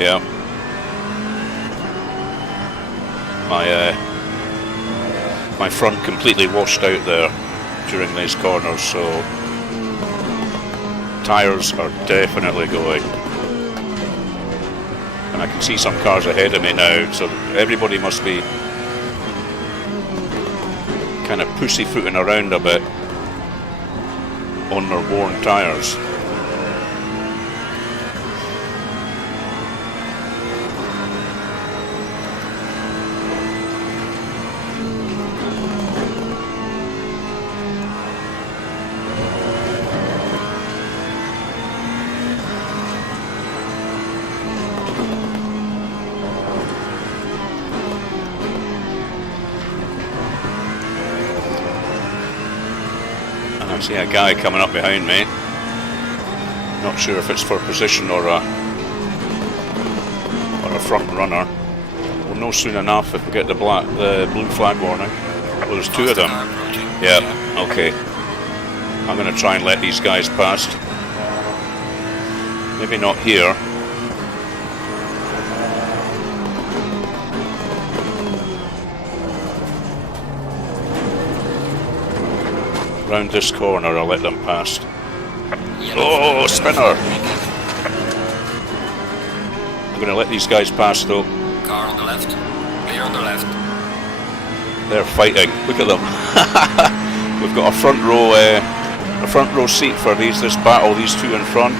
Yeah. My front completely washed out there during these corners, so tyres are definitely going. And I can see some cars ahead of me now, so everybody must be kind of pussyfooting around a bit on their worn tyres. I see a guy coming up behind me. Not sure if it's for position or a front runner. We'll know soon enough if we get the blue flag warning. Well, there's two of them. Yeah, okay. I'm going to try and let these guys past. Maybe not here. Round this corner, I'll let them past. Oh, spinner! I'm going to let these guys pass though. Car on the left. Clear on the left. They're fighting. Look at them. We've got a front row seat for this battle. These two in front.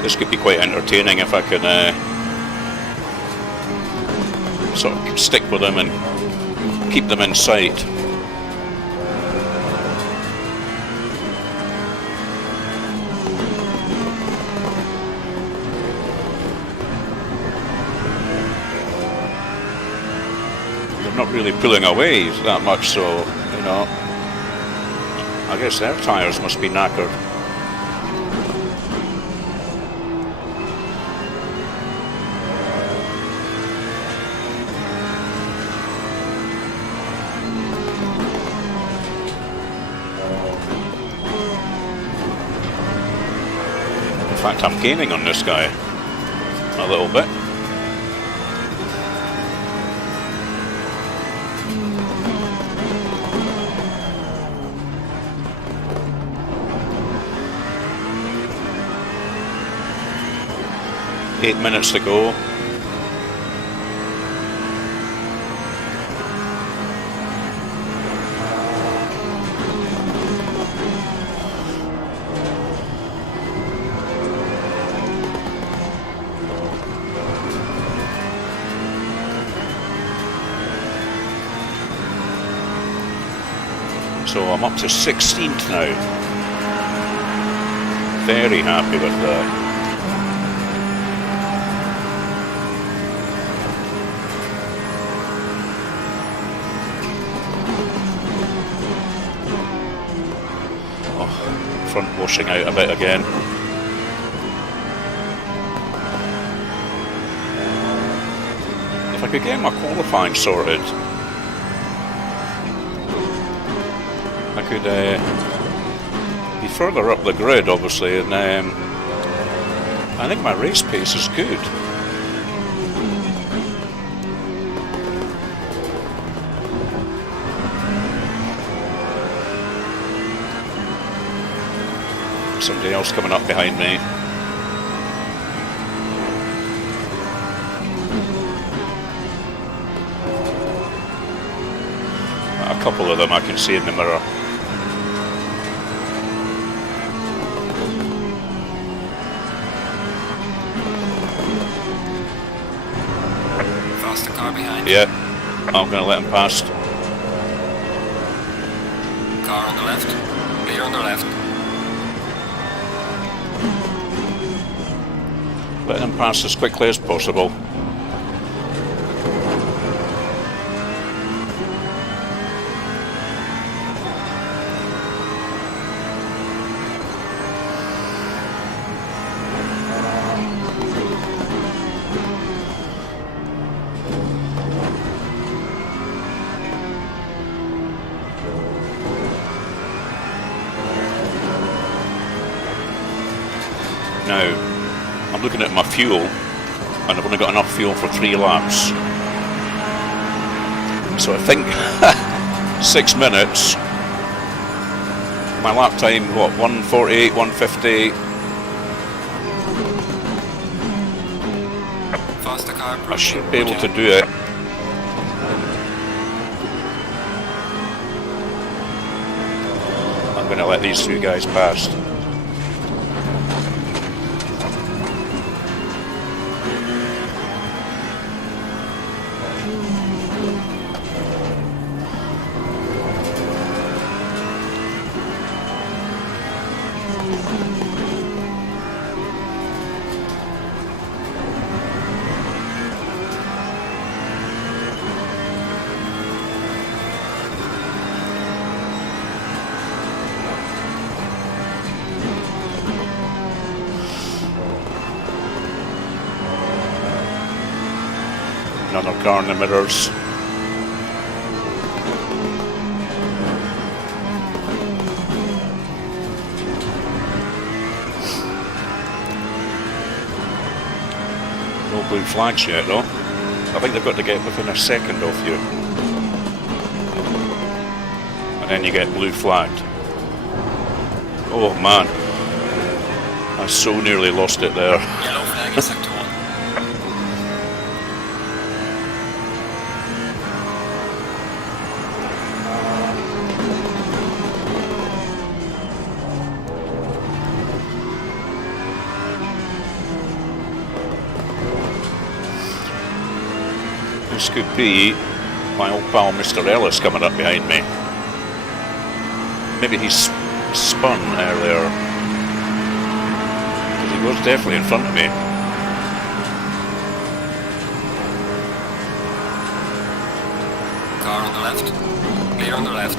This could be quite entertaining if I can sort of stick with them and keep them in sight. They're not really pulling away that much, so, you know, I guess their tyres must be knackered. In fact, I'm gaining on this guy a little bit. Eight minutes to go. So I'm up to 16th now. Very happy with that. Oh, front washing out a bit again. If I could get my qualifying sorted, I could be further up the grid, obviously, and I think my race pace is good. Somebody else coming up behind me. A couple of them I can see in the mirror. Faster car behind. Yeah, I'm going to let him past. Car on the left. Clear on the left. Let him pass as quickly as possible. Now, I'm looking at my fuel, and I've only got enough fuel for 3 laps. So I think 6 minutes. My lap time, what, 1:48, 1:50. Faster car. I should be able to do it. I'm going to let these two guys past. Another car in the mirrors. No blue flags yet though. I think they've got to get within a second of you. And then you get blue flagged. Oh man. I so nearly lost it there. Yellow flag in sector 1. This could be my old pal Mr. Ellis coming up behind me. Maybe he's spun earlier. He was definitely in front of me. Car on the left. Clear on the left.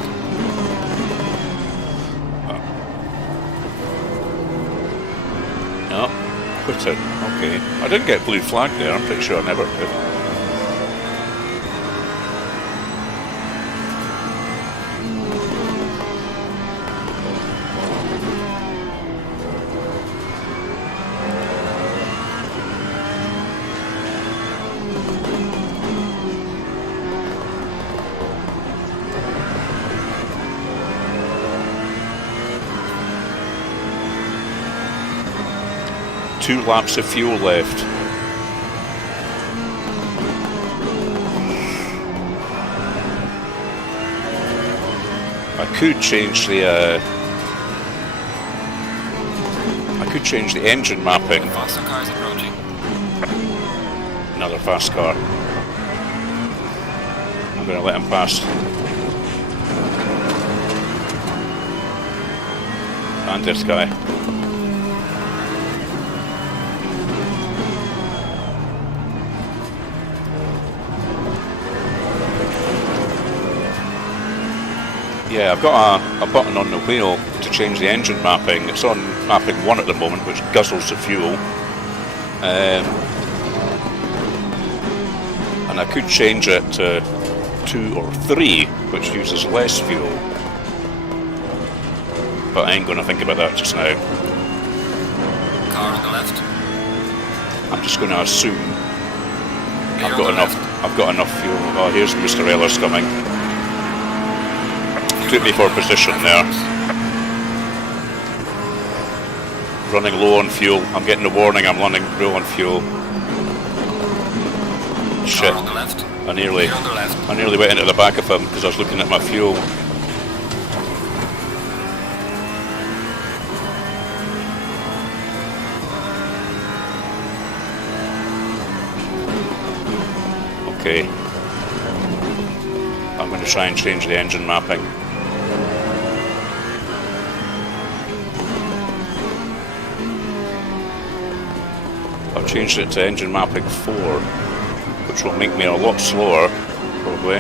No, quit it. Okay. I didn't get blue flag there, I'm pretty sure I never did. Two laps of fuel left. I could change the engine mapping. Faster car is approaching. Another fast car. I'm going to let him pass. And this guy. Yeah, I've got a button on the wheel to change the engine mapping. It's on mapping 1 at the moment, which guzzles the fuel. And I could change it to 2 or 3, which uses less fuel. But I ain't going to think about that just now. Car on the left. I'm just going to assume Clear I've on got the enough. left. I've got enough fuel. Oh, here's Mr. Ellis coming. Took me for position there. Running low on fuel. I'm getting the warning. I'm running low on fuel. Shit! Car on the left. I nearly Clear on the left. went into the back of him because I was looking at my fuel. Okay. I'm going to try and change the engine mapping. I've changed it to engine mapping 4, which will make me a lot slower, probably.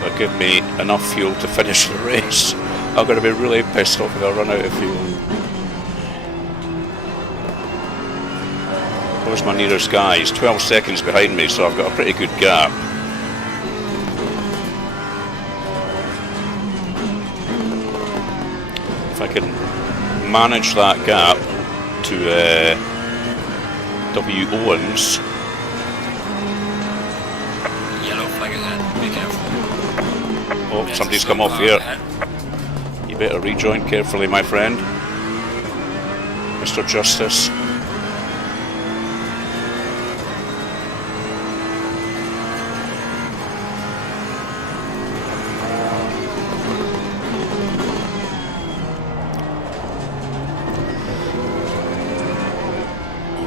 But give me enough fuel to finish the race. I'm going to be really pissed off if I run out of fuel. Where's my nearest guy? He's 12 seconds behind me, so I've got a pretty good gap. If I can manage that gap to W. Owens. Yellow flag ahead. Be careful. Oh, There's somebody's a come slow off car here. ahead. You better rejoin carefully, my friend. Mr. Justice.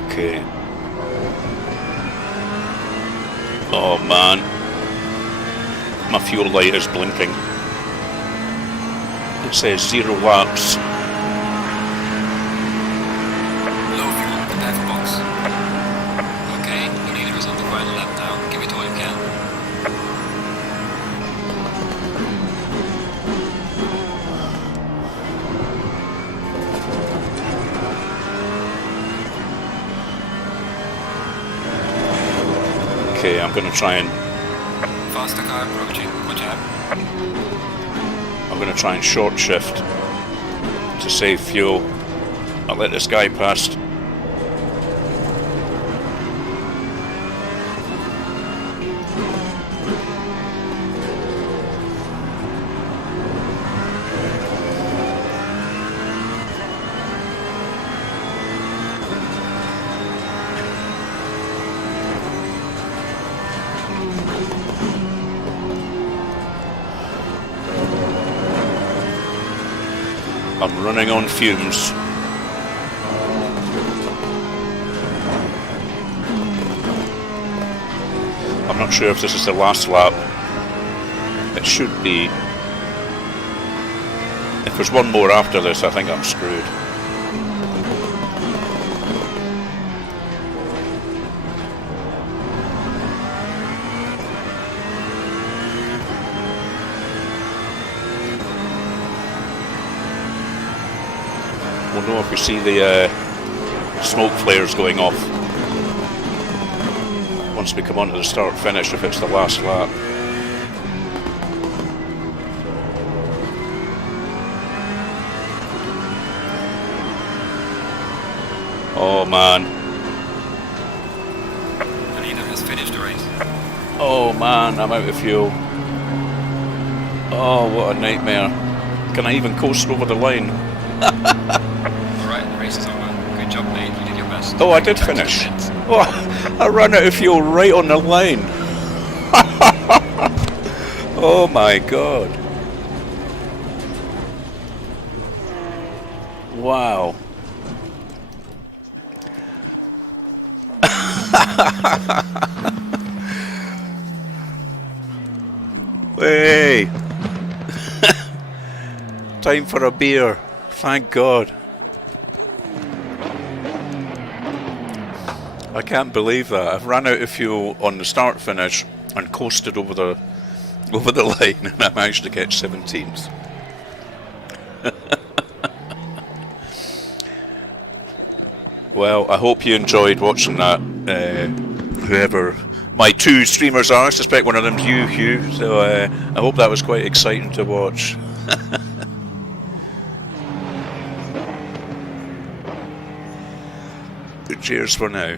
Okay. Oh man. My fuel light is blinking. It says 0 laps. Low fuel, the dev box. Okay, the leader is on the final lap now. Give it all you can. Okay, I'm going to try and Faster car approaching. Watch out. I'm going to try and short shift to save fuel. I'll let this guy past. I'm running on fumes. I'm not sure if this is the last lap. It should be. If there's one more after this, I think I'm screwed. We'll know if we see the smoke flares going off once we come onto the start finish, if it's the last lap. Oh man. The leader has finished the race. Oh man, I'm out of fuel. Oh, what a nightmare. Can I even coast over the line? Alright, the race is over. Good job, mate. You did your best. Oh, I did finish. Oh, I ran out of fuel right on the line. Oh my god. Wow. Hey. Time for a beer. Thank God. I can't believe that. I've ran out of fuel on the start finish and coasted over the line, and I managed to get 17th. Well, I hope you enjoyed watching that. Whoever my two streamers are, I suspect one of them's you, Hugh. So I hope that was quite exciting to watch. Cheers for now.